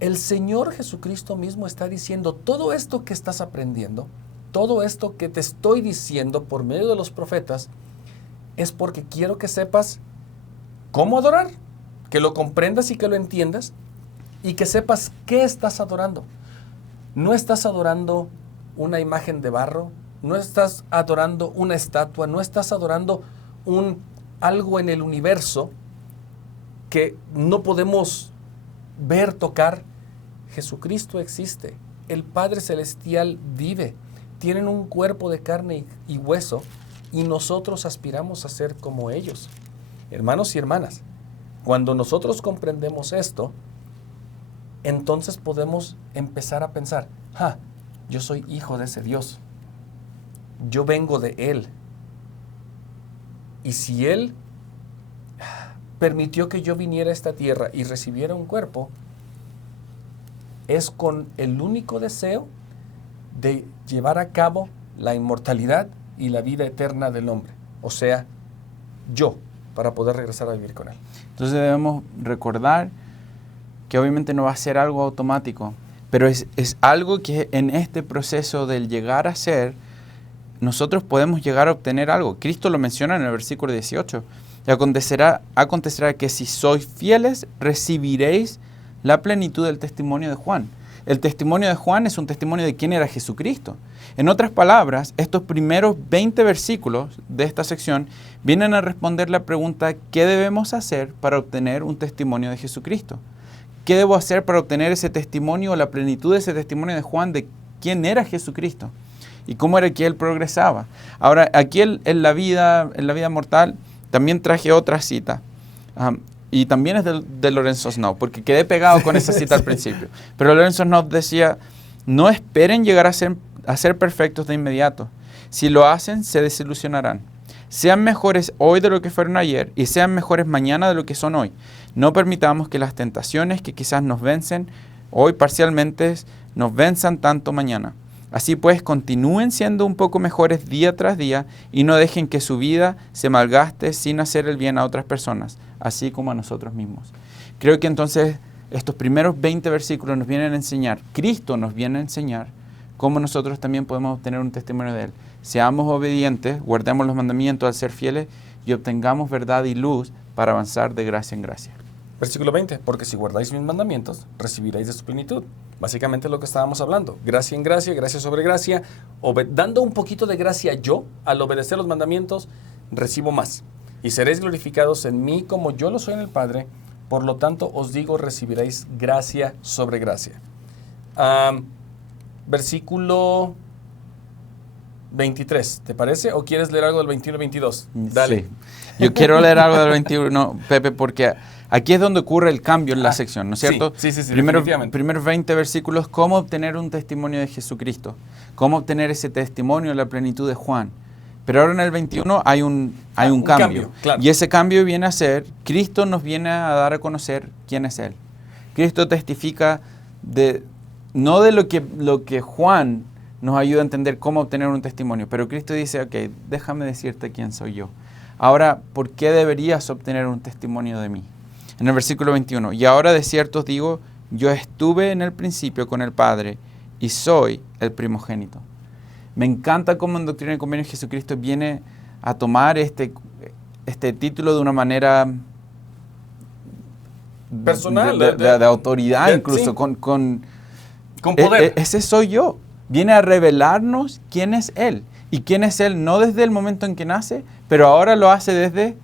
El Señor Jesucristo mismo está diciendo, todo esto que estás aprendiendo, todo esto que te estoy diciendo por medio de los profetas, es porque quiero que sepas cómo adorar, que lo comprendas y que lo entiendas, y que sepas qué estás adorando. No estás adorando una imagen de barro, no estás adorando una estatua, no estás adorando algo en el universo que no podemos ver, tocar. Jesucristo existe, el Padre Celestial vive, tienen un cuerpo de carne y hueso, y nosotros aspiramos a ser como ellos. Hermanos y hermanas, cuando nosotros comprendemos esto, entonces podemos empezar a pensar, yo soy hijo de ese Dios, yo vengo de Él, y si Él permitió que yo viniera a esta tierra y recibiera un cuerpo, es con el único deseo de llevar a cabo la inmortalidad y la vida eterna del hombre. o sea, yo, para poder regresar a vivir con Él. Entonces debemos recordar que obviamente no va a ser algo automático, pero es algo que en este proceso del llegar a ser, nosotros podemos llegar a obtener algo. Cristo lo menciona en el versículo 18. Y acontecerá que si sois fieles, recibiréis la plenitud del testimonio de Juan. El testimonio de Juan es un testimonio de quién era Jesucristo. En otras palabras, estos primeros 20 versículos de esta sección vienen a responder la pregunta: ¿qué debemos hacer para obtener un testimonio de Jesucristo? ¿Qué debo hacer para obtener ese testimonio o la plenitud de ese testimonio de Juan de quién era Jesucristo y cómo era que Él progresaba? Ahora, aquí en la vida mortal también traje otra cita. Y también es de Lorenzo Snow, porque quedé pegado con esa cita al principio. Pero Lorenzo Snow decía: no esperen llegar a ser perfectos de inmediato. Si lo hacen, se desilusionarán. Sean mejores hoy de lo que fueron ayer y sean mejores mañana de lo que son hoy. No permitamos que las tentaciones que quizás nos vencen hoy parcialmente nos venzan tanto mañana. Así pues, continúen siendo un poco mejores día tras día y no dejen que su vida se malgaste sin hacer el bien a otras personas, así como a nosotros mismos. Creo que entonces estos primeros 20 versículos nos vienen a enseñar, Cristo nos viene a enseñar cómo nosotros también podemos obtener un testimonio de Él. Seamos obedientes, guardemos los mandamientos al ser fieles y obtengamos verdad y luz para avanzar de gracia en gracia. Versículo 20, porque si guardáis mis mandamientos, recibiréis de su plenitud. Básicamente lo que estábamos hablando, gracia en gracia, gracia sobre gracia, dando un poquito de gracia yo, al obedecer los mandamientos, recibo más. Y seréis glorificados en mí como yo lo soy en el Padre, por lo tanto os digo, recibiréis gracia sobre gracia. Versículo 23, ¿te parece? ¿O quieres leer algo del 21 y 22? Dale. Sí. Yo quiero leer algo del 21, Pepe, porque aquí es donde ocurre el cambio en la sección, ¿no es cierto? Sí, Primeros 20 versículos, cómo obtener un testimonio de Jesucristo, cómo obtener ese testimonio de la plenitud de Juan. Pero ahora en el 21 hay un cambio. Claro. Y ese cambio viene a ser, Cristo nos viene a dar a conocer quién es Él. Cristo testifica no de lo que Juan nos ayuda a entender cómo obtener un testimonio, pero Cristo dice: ok, déjame decirte quién soy yo. Ahora, ¿por qué deberías obtener un testimonio de mí? En el versículo 21, y ahora de cierto os digo, yo estuve en el principio con el Padre y soy el primogénito. Me encanta cómo en Doctrina y Convenios Jesucristo viene a tomar este título de una manera personal, de autoridad, incluso sí. con poder. Ese soy yo. Viene a revelarnos quién es Él. Y quién es Él no desde el momento en que nace, pero ahora lo hace desde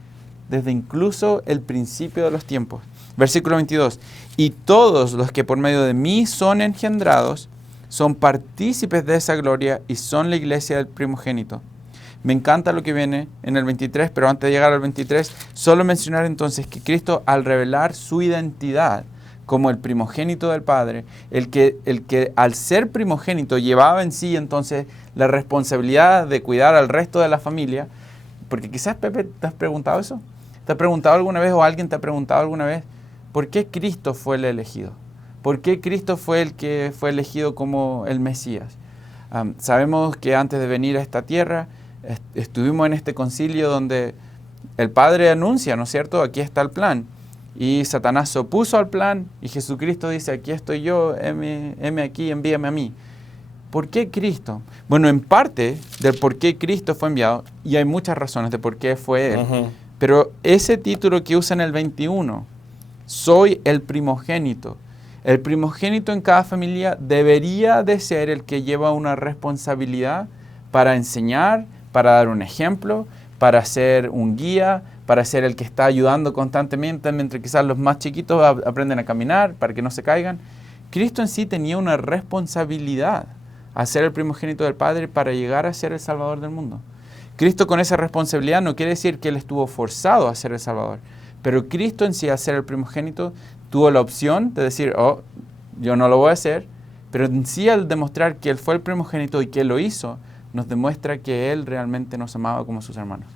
incluso el principio de los tiempos. Versículo 22. Y todos los que por medio de mí son engendrados, son partícipes de esa gloria y son la iglesia del primogénito. Me encanta lo que viene en el 23, pero antes de llegar al 23, solo mencionar entonces que Cristo, al revelar su identidad como el primogénito del Padre, el que al ser primogénito llevaba en sí entonces la responsabilidad de cuidar al resto de la familia, porque quizás, Pepe, ¿te has preguntado eso? ¿Te has preguntado alguna vez o alguien te ha preguntado alguna vez por qué Cristo fue el elegido? ¿Por qué Cristo fue el que fue elegido como el Mesías? Sabemos que antes de venir a esta tierra estuvimos en este concilio donde el Padre anuncia, ¿no es cierto? Aquí está el plan. Y Satanás se opuso al plan y Jesucristo dice: aquí estoy yo, heme aquí, envíame a mí. ¿Por qué Cristo? Bueno, en parte del por qué Cristo fue enviado, y hay muchas razones de por qué fue Él, pero ese título que usa en el 21, soy el primogénito. El primogénito en cada familia debería de ser el que lleva una responsabilidad para enseñar, para dar un ejemplo, para ser un guía, para ser el que está ayudando constantemente, mientras quizás los más chiquitos aprenden a caminar para que no se caigan. Cristo en sí tenía una responsabilidad a ser el primogénito del Padre para llegar a ser el Salvador del mundo. Cristo con esa responsabilidad no quiere decir que Él estuvo forzado a ser el Salvador, pero Cristo en sí, a ser el primogénito, tuvo la opción de decir: oh, yo no lo voy a hacer, pero en sí al demostrar que Él fue el primogénito y que Él lo hizo, nos demuestra que Él realmente nos amaba como sus hermanos.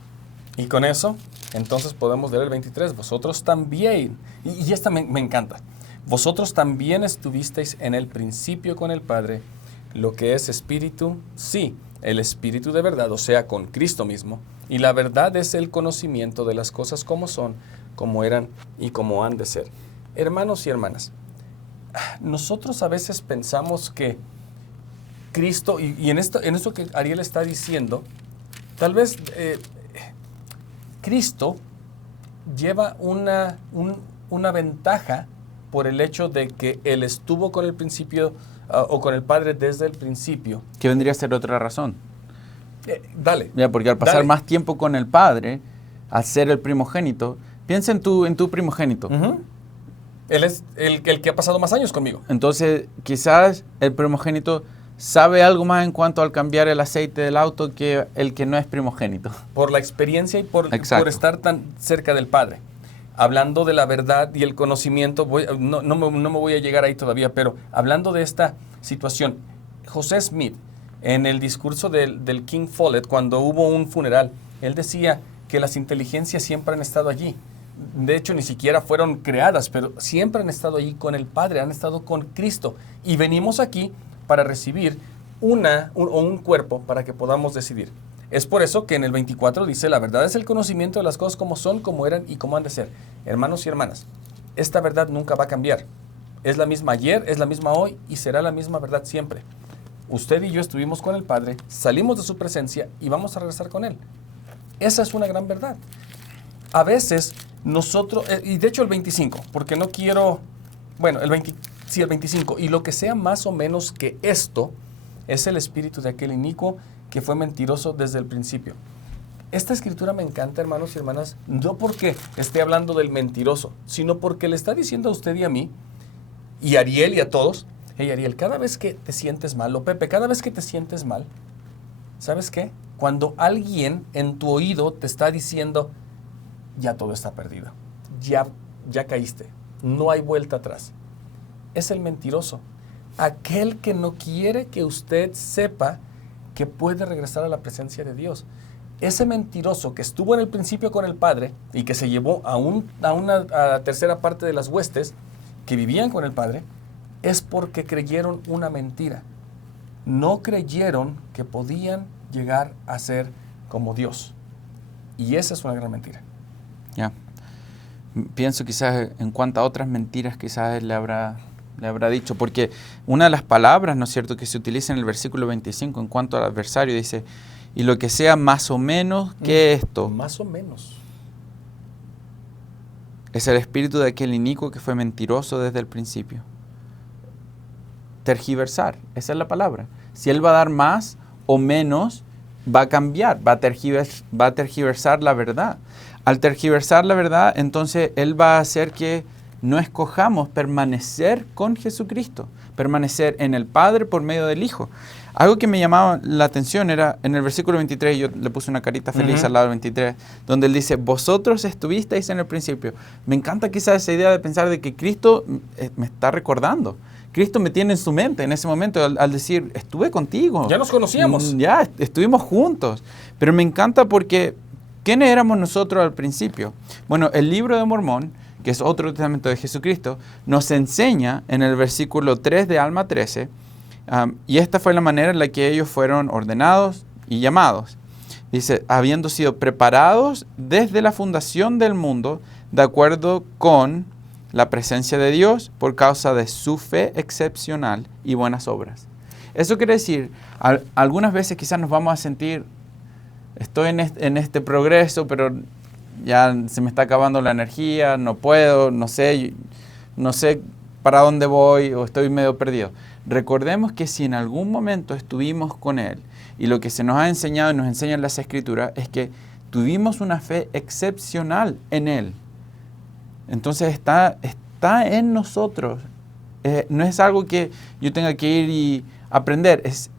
Y con eso, entonces podemos leer el 23. Vosotros también, y esta me encanta, vosotros también estuvisteis en el principio con el Padre, lo que es espíritu, sí, el espíritu de verdad, o sea, con Cristo mismo, Y la verdad es el conocimiento de las cosas como son, como eran y como han de ser. Hermanos y hermanas, nosotros a veces pensamos que Cristo, y en esto que Ariel está diciendo, tal vez Cristo lleva una ventaja por el hecho de que Él estuvo con el principio o con el Padre desde el principio. Que vendría a ser otra razón. Dale. Ya, porque al pasar más tiempo con el Padre, al ser el primogénito, piensa en tu primogénito. Él es el que ha pasado más años conmigo. Entonces, quizás el primogénito sabe algo más en cuanto al cambiar el aceite del auto que el que no es primogénito. Por la experiencia y por estar tan cerca del Padre. Hablando de la verdad y el conocimiento, no me voy a llegar ahí todavía, pero hablando de esta situación, José Smith, en el discurso del King Follett, cuando hubo un funeral, él decía que las inteligencias siempre han estado allí. De hecho, ni siquiera fueron creadas, pero siempre han estado allí con el Padre, han estado con Cristo. Y venimos aquí para recibir un cuerpo para que podamos decidir. Es por eso que en el 24 dice, la verdad es el conocimiento de las cosas como son, como eran y como han de ser. Hermanos y hermanas, esta verdad nunca va a cambiar. Es la misma ayer, es la misma hoy y será la misma verdad siempre. Usted y yo estuvimos con el Padre, salimos de su presencia y vamos a regresar con Él. Esa es una gran verdad. A veces nosotros, y de hecho el 25, porque no quiero, bueno, el 25, y lo que sea más o menos que esto, es el espíritu de aquel inicuo que fue mentiroso desde el principio. Esta escritura me encanta, hermanos y hermanas, no porque esté hablando del mentiroso, sino porque le está diciendo a usted y a mí, y a Ariel y a todos, hey Ariel, cada vez que te sientes mal, o Pepe, cada vez que te sientes mal, ¿sabes qué? Cuando alguien en tu oído te está diciendo, ya todo está perdido, ya caíste, no hay vuelta atrás, es el mentiroso, aquel que no quiere que usted sepa que puede regresar a la presencia de Dios. Ese mentiroso que estuvo en el principio con el Padre y que se llevó a una tercera parte de las huestes que vivían con el Padre, es porque creyeron una mentira. No creyeron que podían llegar a ser como Dios. Y esa es una gran mentira. Ya. Pienso quizás en cuántas otras mentiras quizás él le habrá dicho, porque una de las palabras, ¿no es cierto?, que se utiliza en el versículo 25 en cuanto al adversario, dice, y lo que sea más o menos que esto. Más o menos. Es el espíritu de aquel inicuo que fue mentiroso desde el principio. Tergiversar, esa es la palabra. Si él va a dar más o menos, va a cambiar, va a tergiversar la verdad. Al tergiversar la verdad, entonces él va a hacer que no escojamos permanecer con Jesucristo, permanecer en el Padre por medio del Hijo. Algo que me llamaba la atención era en el versículo 23, yo le puse una carita feliz al lado del 23, donde él dice, vosotros estuvisteis en el principio. Me encanta quizás esa idea de pensar de que Cristo me está recordando. Cristo me tiene en su mente en ese momento al decir, estuve contigo. Ya nos conocíamos. Ya, estuvimos juntos. Pero me encanta porque, ¿quiénes éramos nosotros al principio? Bueno, el libro de Mormón, que es otro testamento de Jesucristo, nos enseña en el versículo 3 de Alma 13, y esta fue la manera en la que ellos fueron ordenados y llamados. Dice, habiendo sido preparados desde la fundación del mundo, de acuerdo con la presencia de Dios, por causa de su fe excepcional y buenas obras. Eso quiere decir, algunas veces quizás nos vamos a sentir, estoy en este progreso, pero ya se me está acabando la energía, no puedo, no sé para dónde voy o estoy medio perdido. Recordemos que si en algún momento estuvimos con Él y lo que se nos ha enseñado y nos enseñan las Escrituras es que tuvimos una fe excepcional en Él. Entonces está en nosotros. No es algo que yo tenga que ir y aprender, es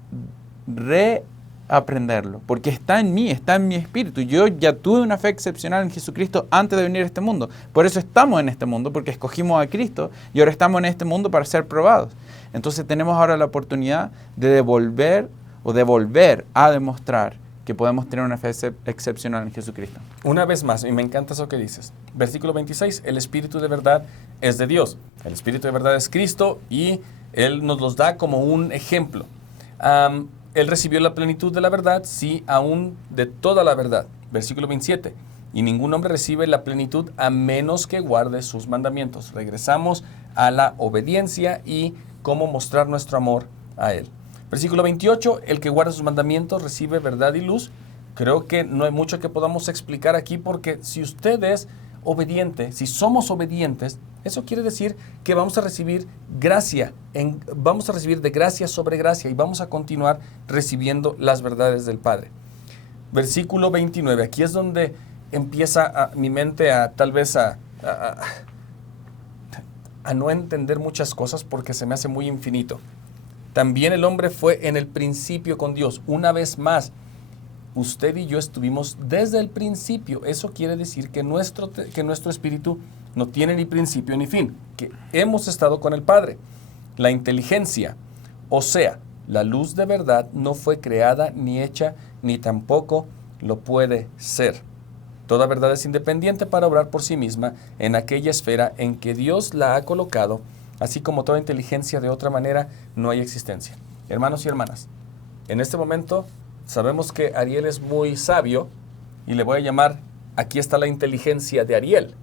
aprenderlo, porque está en mí, está en mi espíritu. Yo ya tuve una fe excepcional en Jesucristo antes de venir a este mundo. Por eso estamos en este mundo, porque escogimos a Cristo y ahora estamos en este mundo para ser probados. Entonces tenemos ahora la oportunidad de volver a demostrar que podemos tener una fe excepcional en Jesucristo. Una vez más, y me encanta eso que dices. Versículo 26, el Espíritu de verdad es de Dios. El Espíritu de verdad es Cristo y Él nos los da como un ejemplo. Él recibió la plenitud de la verdad, sí, aún de toda la verdad. Versículo 27. Y ningún hombre recibe la plenitud a menos que guarde sus mandamientos. Regresamos a la obediencia y cómo mostrar nuestro amor a Él. Versículo 28. El que guarda sus mandamientos recibe verdad y luz. Creo que no hay mucho que podamos explicar aquí porque si usted es obediente, si somos obedientes, eso quiere decir que vamos a recibir gracia, vamos a recibir de gracia sobre gracia y vamos a continuar recibiendo las verdades del Padre. Versículo 29, aquí es donde empieza mi mente a tal vez a no entender muchas cosas porque se me hace muy infinito. También el hombre fue en el principio con Dios. Una vez más, usted y yo estuvimos desde el principio. Eso quiere decir que nuestro espíritu no tiene ni principio ni fin, que hemos estado con el Padre. La inteligencia, o sea, la luz de verdad no fue creada ni hecha, ni tampoco lo puede ser. Toda verdad es independiente para obrar por sí misma en aquella esfera en que Dios la ha colocado, así como toda inteligencia de otra manera no hay existencia. Hermanos y hermanas, en este momento sabemos que Ariel es muy sabio y le voy a llamar, aquí está la inteligencia de Ariel.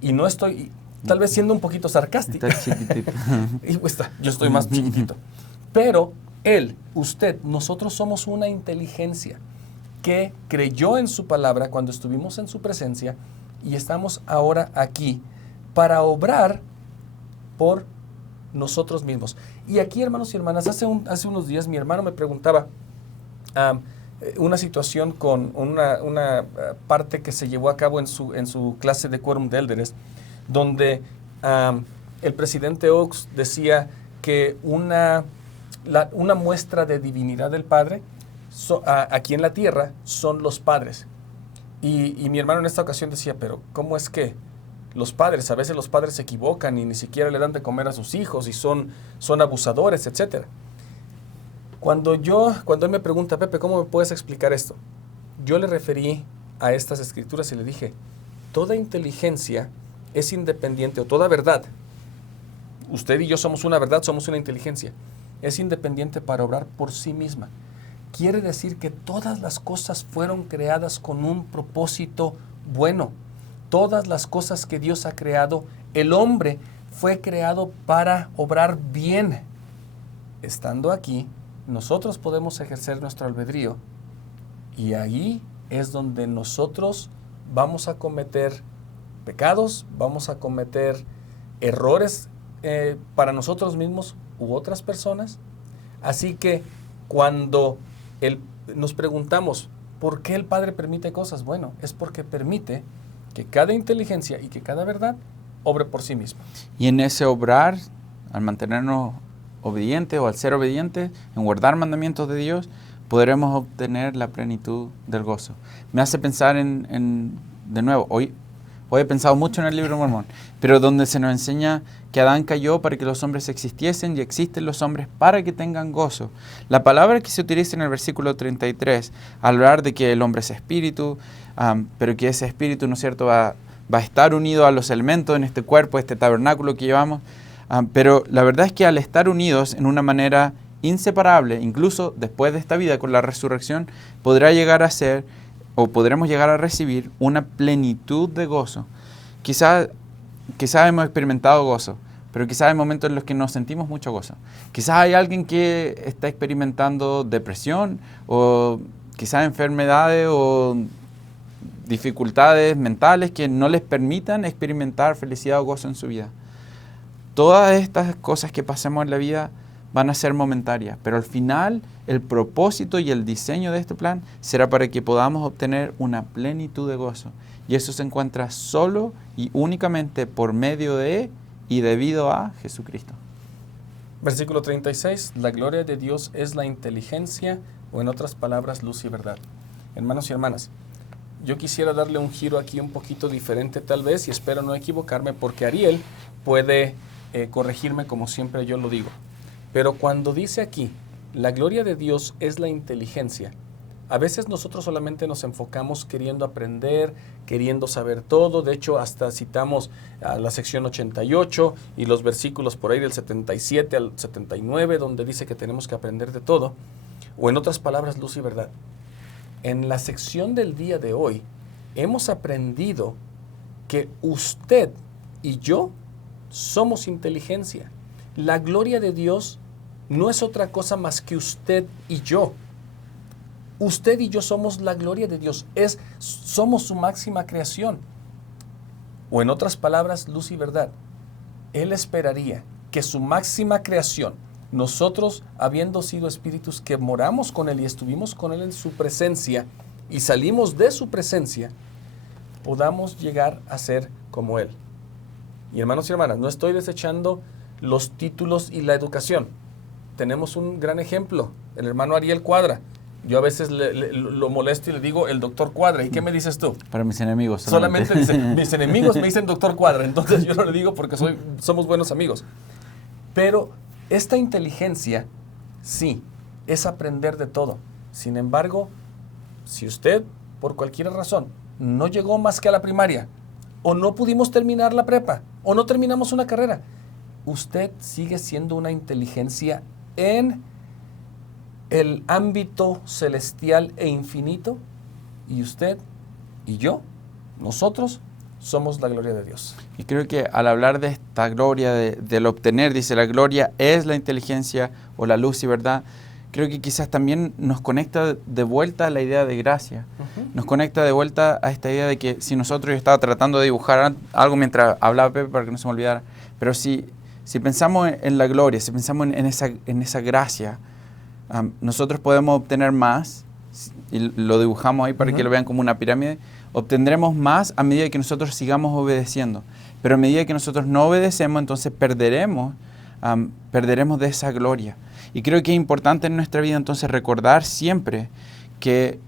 Y no estoy, tal vez siendo un poquito sarcástico. Está chiquitito. Yo estoy más chiquitito. Pero él, usted, nosotros somos una inteligencia que creyó en su palabra cuando estuvimos en su presencia y estamos ahora aquí para obrar por nosotros mismos. Y aquí, hermanos y hermanas, hace unos días mi hermano me preguntaba una situación con una parte que se llevó a cabo en su clase de Quórum de Élderes, donde el presidente Oaks decía que una muestra de divinidad del Padre aquí en la tierra son los padres. Y mi hermano en esta ocasión decía, pero ¿cómo es que los padres, a veces los padres se equivocan y ni siquiera le dan de comer a sus hijos y son abusadores, etcétera? Cuando él me pregunta, Pepe, ¿cómo me puedes explicar esto? Yo le referí a estas escrituras y le dije, toda inteligencia es independiente, o toda verdad, usted y yo somos una verdad, somos una inteligencia, es independiente para obrar por sí misma. Quiere decir que todas las cosas fueron creadas con un propósito bueno. Todas las cosas que Dios ha creado, el hombre fue creado para obrar bien. Estando aquí, nosotros podemos ejercer nuestro albedrío y ahí es donde nosotros vamos a cometer pecados, vamos a cometer errores para nosotros mismos u otras personas. Así que cuando nos preguntamos, ¿por qué el Padre permite cosas? Bueno, es porque permite que cada inteligencia y que cada verdad obre por sí misma. Y en ese obrar, al mantenernos obedientes o al ser obedientes, en guardar mandamientos de Dios, podremos obtener la plenitud del gozo. Me hace pensar de nuevo, hoy he pensado mucho en el libro de Mormón, pero donde se nos enseña que Adán cayó para que los hombres existiesen y existen los hombres para que tengan gozo. La palabra que se utiliza en el versículo 33, al hablar de que el hombre es espíritu, pero que ese espíritu, ¿no es cierto?, va a estar unido a los elementos en este cuerpo, este tabernáculo que llevamos, pero la verdad es que al estar unidos en una manera inseparable, incluso después de esta vida con la resurrección, podrá llegar a ser, o podremos llegar a recibir una plenitud de gozo. Quizás hemos experimentado gozo, pero quizás hay momentos en los que no sentimos mucho gozo. Quizás hay alguien que está experimentando depresión, o quizás enfermedades o dificultades mentales que no les permitan experimentar felicidad o gozo en su vida. Todas estas cosas que pasemos en la vida van a ser momentarias, pero al final el propósito y el diseño de este plan será para que podamos obtener una plenitud de gozo. Y eso se encuentra solo y únicamente por medio de y debido a Jesucristo. Versículo 36, la gloria de Dios es la inteligencia, o en otras palabras, luz y verdad. Hermanos y hermanas, yo quisiera darle un giro aquí un poquito diferente tal vez, y espero no equivocarme, porque Ariel puede corregirme como siempre yo lo digo. Pero cuando dice aquí, la gloria de Dios es la inteligencia, a veces nosotros solamente nos enfocamos queriendo aprender, queriendo saber todo. De hecho, hasta citamos a la sección 88 y los versículos por ahí del 77 al 79, donde dice que tenemos que aprender de todo. O en otras palabras, luz y verdad. en la sección del día de hoy hemos aprendido que usted y yo somos inteligencia. La gloria de Dios no es otra cosa más que usted y yo. Usted y yo somos la gloria de Dios. Somos su máxima creación. O en otras palabras, luz y verdad. Él esperaría que su máxima creación, nosotros habiendo sido espíritus que moramos con Él y estuvimos con Él en su presencia y salimos de su presencia, podamos llegar a ser como Él. Y hermanos y hermanas, no estoy desechando los títulos y la educación. Tenemos un gran ejemplo, el hermano Ariel Cuadra. Yo a veces lo molesto y le digo el doctor Cuadra. ¿Y qué me dices tú? Para mis enemigos. Solamente mis enemigos me dicen doctor Cuadra. Entonces yo no le digo porque somos buenos amigos. Pero esta inteligencia, sí, es aprender de todo. Sin embargo, si usted, por cualquier razón, no llegó más que a la primaria, o no pudimos terminar la prepa, o no terminamos una carrera, usted sigue siendo una inteligencia en el ámbito celestial e infinito, y usted y yo, nosotros, somos la gloria de Dios. Y creo que al hablar de esta gloria, del obtener, dice la gloria es la inteligencia o la luz y verdad, creo que quizás también nos conecta de vuelta a la idea de gracia. Nos conecta de vuelta a esta idea de que si nosotros, yo estaba tratando de dibujar algo mientras hablaba Pepe para que no se me olvidara, pero si pensamos en la gloria, si pensamos en esa gracia, nosotros podemos obtener más, y lo dibujamos ahí para que lo vean como una pirámide, obtendremos más a medida que nosotros sigamos obedeciendo. Pero a medida que nosotros no obedecemos, entonces perderemos de esa gloria. Y creo que es importante en nuestra vida entonces recordar siempre que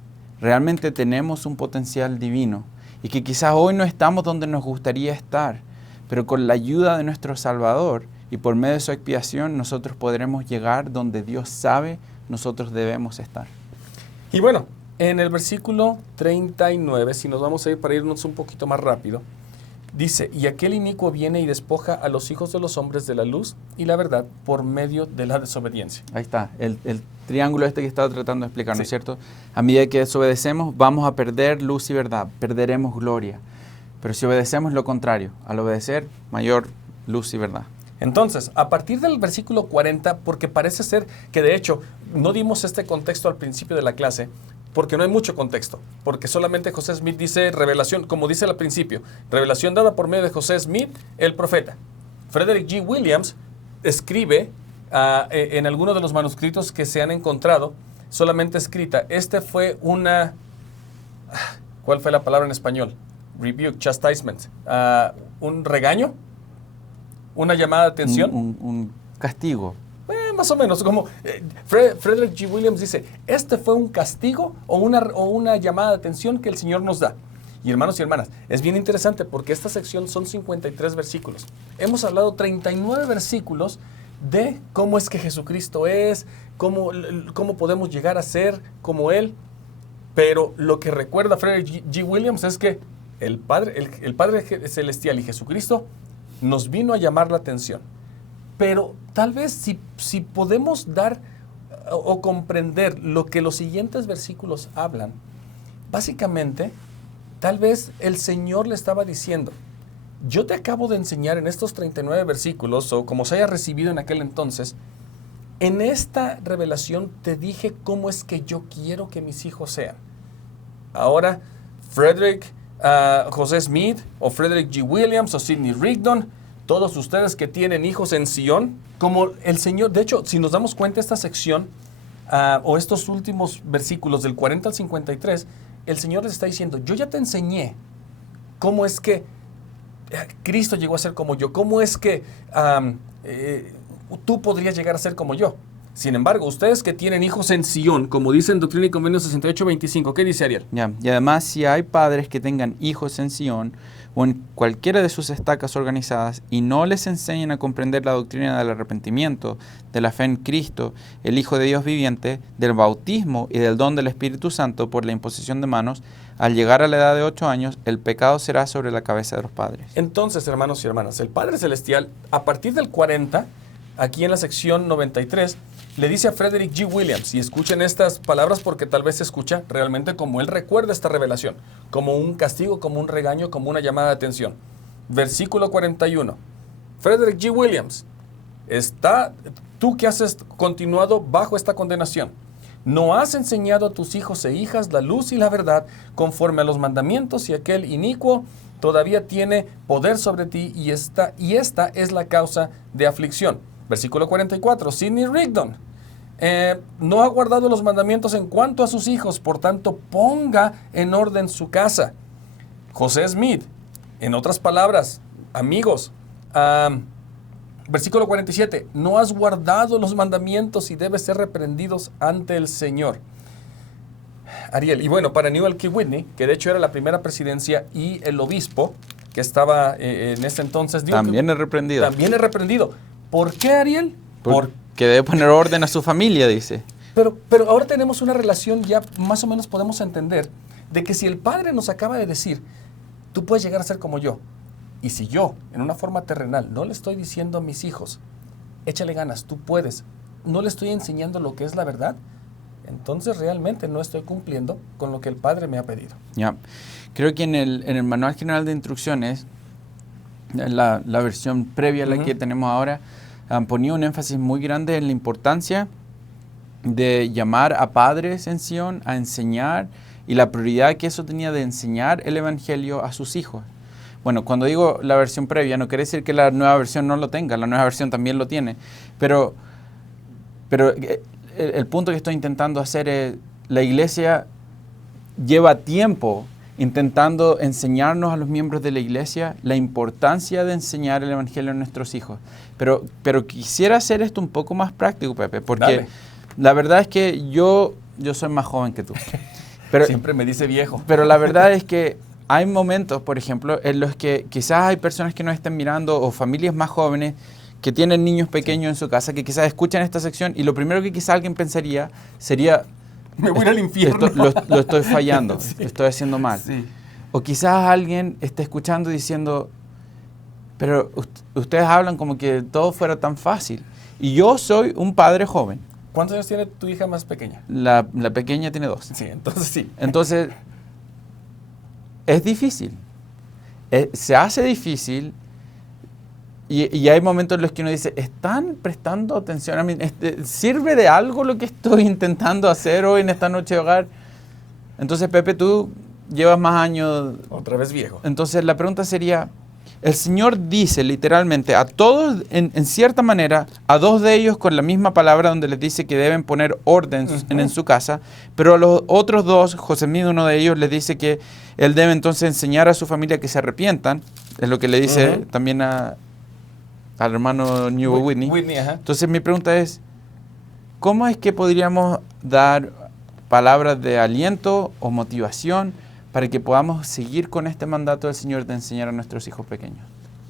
realmente tenemos un potencial divino y que quizás hoy no estamos donde nos gustaría estar, pero con la ayuda de nuestro Salvador y por medio de su expiación nosotros podremos llegar donde Dios sabe nosotros debemos estar. Y bueno, en el versículo 39, si nos vamos a ir para irnos un poquito más rápido, dice, y aquel inicuo viene y despoja a los hijos de los hombres de la luz y la verdad por medio de la desobediencia. Ahí está, el triángulo este que estaba tratando de explicar, ¿no es Sí. cierto? A medida que desobedecemos vamos a perder luz y verdad, perderemos gloria. Pero si obedecemos lo contrario, al obedecer, mayor luz y verdad. Entonces, a partir del versículo 40, porque parece ser que de hecho no dimos este contexto al principio de la clase, porque no hay mucho contexto, porque solamente José Smith dice revelación, como dice al principio, revelación dada por medio de José Smith, el profeta. Frederick G. Williams escribe en algunos de los manuscritos que se han encontrado, solamente escrita, fue una, ¿cuál fue la palabra en español? Rebuke, chastisement, un regaño, una llamada de atención. Un castigo. Más o menos, como Frederick G. Williams dice, fue un castigo o una llamada de atención que el Señor nos da. Y hermanos y hermanas, es bien interesante porque esta sección son 53 versículos. Hemos hablado 39 versículos de cómo es que Jesucristo es, cómo podemos llegar a ser como Él. Pero lo que recuerda Frederick G. Williams es que el Padre Celestial y Jesucristo nos vino a llamar la atención. Pero tal vez si podemos dar o comprender lo que los siguientes versículos hablan, básicamente, tal vez el Señor le estaba diciendo, yo te acabo de enseñar en estos 39 versículos, o como se haya recibido en aquel entonces, en esta revelación te dije cómo es que yo quiero que mis hijos sean. Ahora, José Smith, o Frederick G. Williams, o Sidney Rigdon, todos ustedes que tienen hijos en Sion, como el Señor, de hecho, si nos damos cuenta esta sección, o estos últimos versículos del 40 al 53, el Señor les está diciendo, yo ya te enseñé cómo es que Cristo llegó a ser como yo, cómo es que tú podrías llegar a ser como yo. Sin embargo, ustedes que tienen hijos en Sion, como dice en Doctrina y Convenios 68:25, ¿qué dice Ariel? Ya. Y además, si hay padres que tengan hijos en Sion o en cualquiera de sus estacas organizadas y no les enseñan a comprender la doctrina del arrepentimiento, de la fe en Cristo, el Hijo de Dios viviente, del bautismo y del don del Espíritu Santo por la imposición de manos, al llegar a la edad de 8 años, el pecado será sobre la cabeza de los padres. Entonces, hermanos y hermanas, el Padre Celestial, a partir del 40, aquí en la sección 93, le dice a Frederick G. Williams, y escuchen estas palabras porque tal vez se escucha realmente como él recuerda esta revelación, como un castigo, como un regaño, como una llamada de atención. Versículo 41. Frederick G. Williams, tú que has continuado bajo esta condenación, no has enseñado a tus hijos e hijas la luz y la verdad conforme a los mandamientos, y aquel inicuo todavía tiene poder sobre ti, y esta es la causa de aflicción. Versículo 44, Sidney Rigdon no ha guardado los mandamientos en cuanto a sus hijos, por tanto ponga en orden su casa. José Smith, en otras palabras, amigos, versículo 47, no has guardado los mandamientos y debes ser reprendidos ante el Señor. Ariel, y bueno, para Newell K. Whitney, que de hecho era la primera presidencia, y el obispo que estaba en ese entonces... También es reprendido. También es reprendido. ¿Por qué, Ariel? Porque debe poner orden a su familia, dice. Pero ahora tenemos una relación, ya más o menos podemos entender, de que si el Padre nos acaba de decir, tú puedes llegar a ser como yo, y si yo, en una forma terrenal, no le estoy diciendo a mis hijos, échale ganas, tú puedes, no le estoy enseñando lo que es la verdad, entonces realmente no estoy cumpliendo con lo que el Padre me ha pedido. Ya. Creo que en el Manual General de Instrucciones, la versión previa a la que tenemos ahora, ponía un énfasis muy grande en la importancia de llamar a padres en Sion a enseñar, y la prioridad que eso tenía de enseñar el Evangelio a sus hijos. Bueno, cuando digo la versión previa, no quiere decir que la nueva versión no lo tenga, la nueva versión también lo tiene, pero el punto que estoy intentando hacer es, la iglesia lleva tiempo intentando enseñarnos a los miembros de la iglesia la importancia de enseñar el Evangelio a nuestros hijos. Pero quisiera hacer esto un poco más práctico, Pepe, porque Dale. La verdad es que yo soy más joven que tú. Pero, siempre me dice viejo. Pero la verdad es que hay momentos, por ejemplo, en los que quizás hay personas que nos estén mirando, o familias más jóvenes que tienen niños pequeños en su casa, que quizás escuchan esta sección, y lo primero que quizás alguien pensaría sería... Me voy al infierno. Lo estoy fallando, Sí. lo estoy haciendo mal. Sí. O quizás alguien esté escuchando diciendo, pero ustedes hablan como que todo fuera tan fácil. Y yo soy un padre joven. ¿Cuántos años tiene tu hija más pequeña? La pequeña tiene 2. Sí, entonces sí. Entonces, es difícil. Se hace difícil, y hay momentos en los que uno dice, ¿están prestando atención a mí? ¿Sirve de algo lo que estoy intentando hacer hoy en esta noche de hogar? Entonces, Pepe, tú llevas más años. Otra vez viejo. Entonces, la pregunta sería, el Señor dice literalmente a todos, en cierta manera, a 2 de ellos con la misma palabra, donde les dice que deben poner orden en su casa, pero a los otros 2, José Smith, uno de ellos, les dice que él debe entonces enseñar a su familia que se arrepientan, es lo que le dice también al hermano Newell Whitney. Ajá. Entonces mi pregunta es, ¿cómo es que podríamos dar palabras de aliento o motivación para que podamos seguir con este mandato del Señor de enseñar a nuestros hijos pequeños?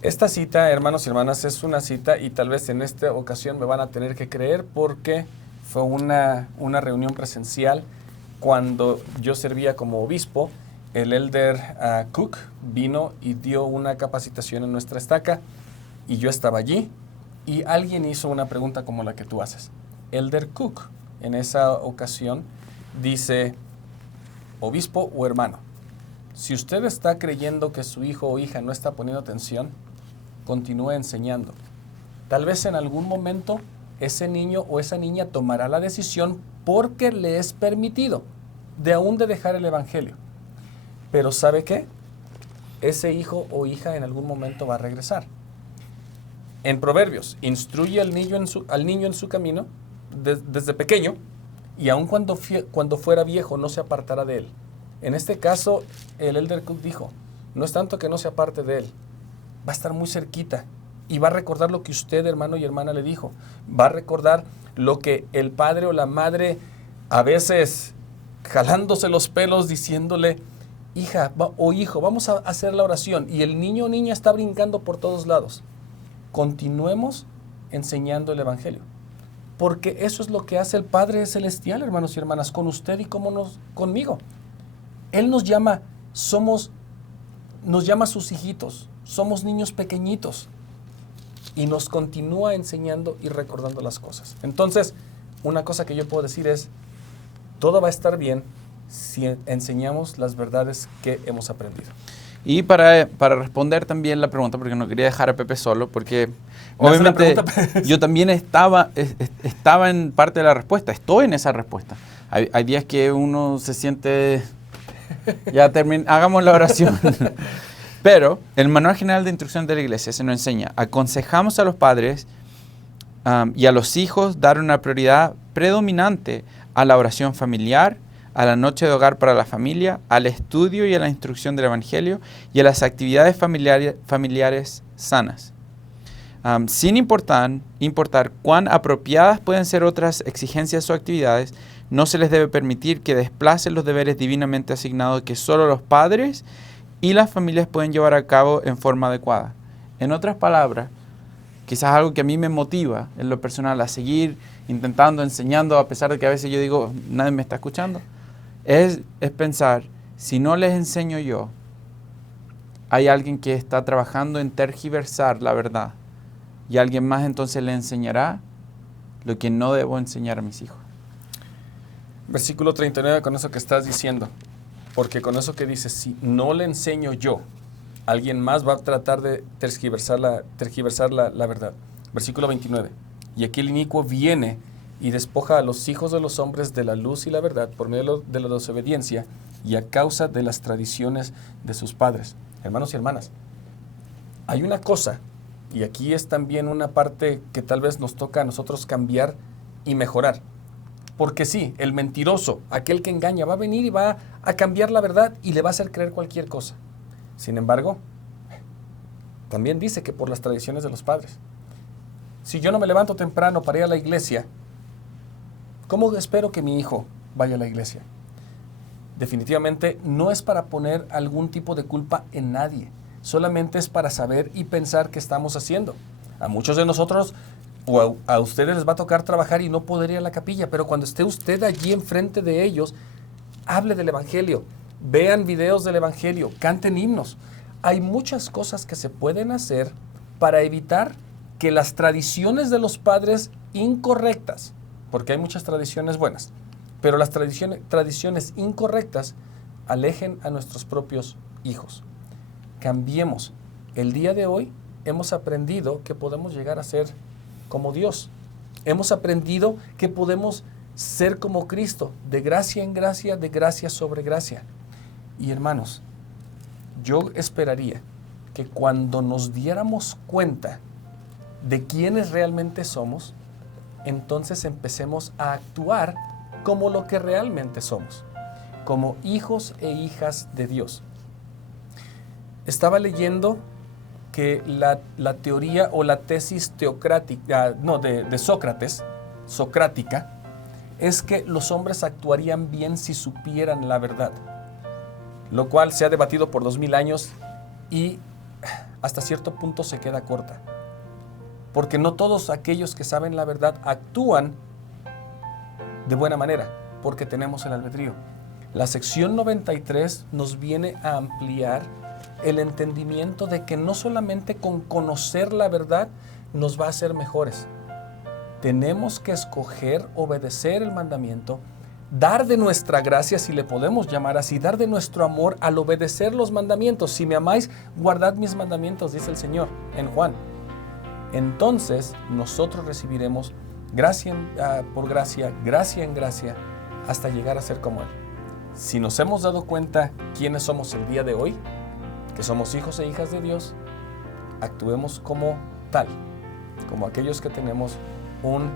Esta cita, hermanos y hermanas, es una cita, y tal vez en esta ocasión me van a tener que creer, porque fue una reunión presencial cuando yo servía como obispo. El elder Cook vino y dio una capacitación en nuestra estaca, y yo estaba allí, y alguien hizo una pregunta como la que tú haces. Elder Cook, en esa ocasión, dice, obispo o hermano, si usted está creyendo que su hijo o hija no está poniendo atención, continúe enseñando. Tal vez en algún momento ese niño o esa niña tomará la decisión, porque le es permitido, de aún de dejar el Evangelio. Pero ¿sabe qué? Ese hijo o hija en algún momento va a regresar. En Proverbios, instruye al niño en su camino desde pequeño, y aun cuando fuera viejo no se apartará de él. En este caso, el elder Cook dijo, no es tanto que no se aparte de él, va a estar muy cerquita, y va a recordar lo que usted, hermano y hermana, le dijo. Va a recordar lo que el padre o la madre, a veces jalándose los pelos, diciéndole, hija o hijo, vamos a hacer la oración, y el niño o niña está brincando por todos lados. Continuemos enseñando el Evangelio, porque eso es lo que hace el Padre Celestial, hermanos y hermanas, con usted y conmigo. Él nos llama sus hijitos, somos niños pequeñitos, y nos continúa enseñando y recordando las cosas. Entonces, una cosa que yo puedo decir es, todo va a estar bien si enseñamos las verdades que hemos aprendido. Y para responder también la pregunta, porque no quería dejar a Pepe solo, porque Me hace la obviamente pregunta, yo también estaba en parte de la respuesta, estoy en esa respuesta. Hay días que uno se siente, hagamos la oración. Pero el Manual General de Instrucción de la Iglesia se nos enseña, aconsejamos a los padres y a los hijos dar una prioridad predominante a la oración familiar, a la noche de hogar para la familia, al estudio y a la instrucción del Evangelio y a las actividades familiares sanas. Sin importar cuán apropiadas pueden ser otras exigencias o actividades, no se les debe permitir que desplacen los deberes divinamente asignados que solo los padres y las familias pueden llevar a cabo en forma adecuada. En otras palabras, quizás algo que a mí me motiva en lo personal a seguir intentando, enseñando, a pesar de que a veces yo digo, nadie me está escuchando, es pensar, si no les enseño yo, hay alguien que está trabajando en tergiversar la verdad y alguien más entonces le enseñará lo que no debo enseñar a mis hijos. Versículo 39, con eso que estás diciendo, porque con eso que dices, si no le enseño yo, alguien más va a tratar de tergiversar la verdad. Versículo 29, y aquí el inicuo viene y despoja a los hijos de los hombres de la luz y la verdad por medio de la desobediencia y a causa de las tradiciones de sus padres. Hermanos y hermanas, hay una cosa, y aquí es también una parte que tal vez nos toca a nosotros cambiar y mejorar. Porque sí, el mentiroso, aquel que engaña, va a venir y va a cambiar la verdad y le va a hacer creer cualquier cosa. Sin embargo, también dice que por las tradiciones de los padres. Si yo no me levanto temprano para ir a la iglesia, ¿cómo espero que mi hijo vaya a la iglesia? Definitivamente no es para poner algún tipo de culpa en nadie. Solamente es para saber y pensar qué estamos haciendo. A muchos de nosotros o a ustedes les va a tocar trabajar y no poder ir a la capilla, pero cuando esté usted allí enfrente de ellos, hable del Evangelio, vean videos del Evangelio, canten himnos. Hay muchas cosas que se pueden hacer para evitar que las tradiciones de los padres incorrectas, porque hay muchas tradiciones buenas, pero las tradiciones incorrectas alejen a nuestros propios hijos. Cambiemos. El día de hoy hemos aprendido que podemos llegar a ser como Dios. Hemos aprendido que podemos ser como Cristo, de gracia en gracia, de gracia sobre gracia. Y hermanos, yo esperaría que cuando nos diéramos cuenta de quiénes realmente somos, entonces empecemos a actuar como lo que realmente somos, como hijos e hijas de Dios. Estaba leyendo que la teoría o la tesis de Sócrates, socrática, es que los hombres actuarían bien si supieran la verdad, lo cual se ha debatido por 2000 años y hasta cierto punto se queda corta, porque no todos aquellos que saben la verdad actúan de buena manera, porque tenemos el albedrío. La sección 93 nos viene a ampliar el entendimiento de que no solamente con conocer la verdad nos va a hacer mejores. Tenemos que escoger obedecer el mandamiento, dar de nuestra gracia, si le podemos llamar así, dar de nuestro amor al obedecer los mandamientos. Si me amáis, guardad mis mandamientos, dice el Señor en Juan. Entonces nosotros recibiremos gracia por gracia, gracia en gracia, hasta llegar a ser como Él. Si nos hemos dado cuenta quiénes somos el día de hoy, que somos hijos e hijas de Dios, actuemos como tal, como aquellos que tenemos un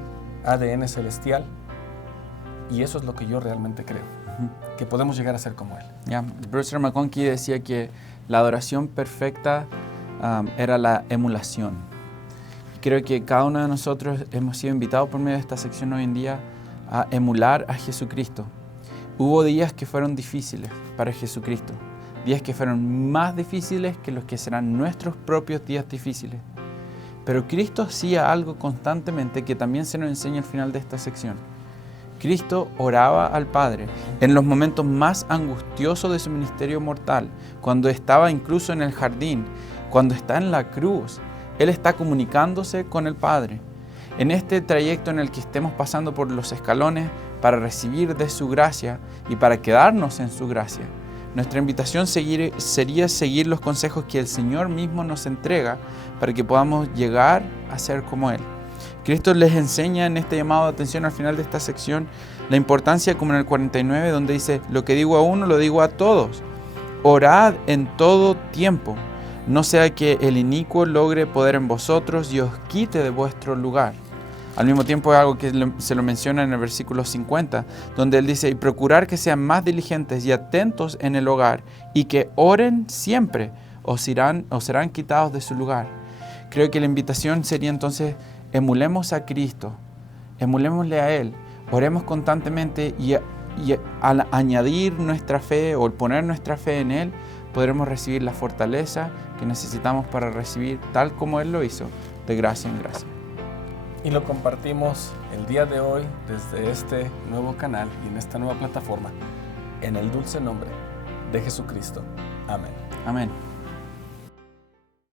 ADN celestial, y eso es lo que yo realmente creo, que podemos llegar a ser como Él. Bruce McConkie decía que la adoración perfecta era la emulación. Creo que cada uno de nosotros hemos sido invitados por medio de esta sección hoy en día a emular a Jesucristo. Hubo días que fueron difíciles para Jesucristo, días que fueron más difíciles que los que serán nuestros propios días difíciles. Pero Cristo hacía algo constantemente que también se nos enseña al final de esta sección. Cristo oraba al Padre en los momentos más angustiosos de su ministerio mortal, cuando estaba incluso en el jardín, cuando está en la cruz. Él está comunicándose con el Padre. en este trayecto en el que estemos pasando por los escalones para recibir de su gracia y para quedarnos en su gracia, nuestra invitación sería seguir los consejos que el Señor mismo nos entrega para que podamos llegar a ser como Él. Cristo les enseña en este llamado de atención al final de esta sección la importancia, como en el 49, donde dice: lo que digo a uno, lo digo a todos. Orad en todo tiempo, no sea que el inicuo logre poder en vosotros y os quite de vuestro lugar. Al mismo tiempo es algo que se lo menciona en el versículo 50, donde él dice: y procurar que sean más diligentes y atentos en el hogar, y que oren siempre, o serán quitados de su lugar. Creo que la invitación sería entonces: emulemos a Cristo, emulémosle a Él, oremos constantemente, y al añadir nuestra fe o al poner nuestra fe en Él, podremos recibir la fortaleza que necesitamos para recibir, tal como Él lo hizo, de gracia en gracia. Y lo compartimos el día de hoy desde este nuevo canal y en esta nueva plataforma, en el dulce nombre de Jesucristo. Amén. Amén.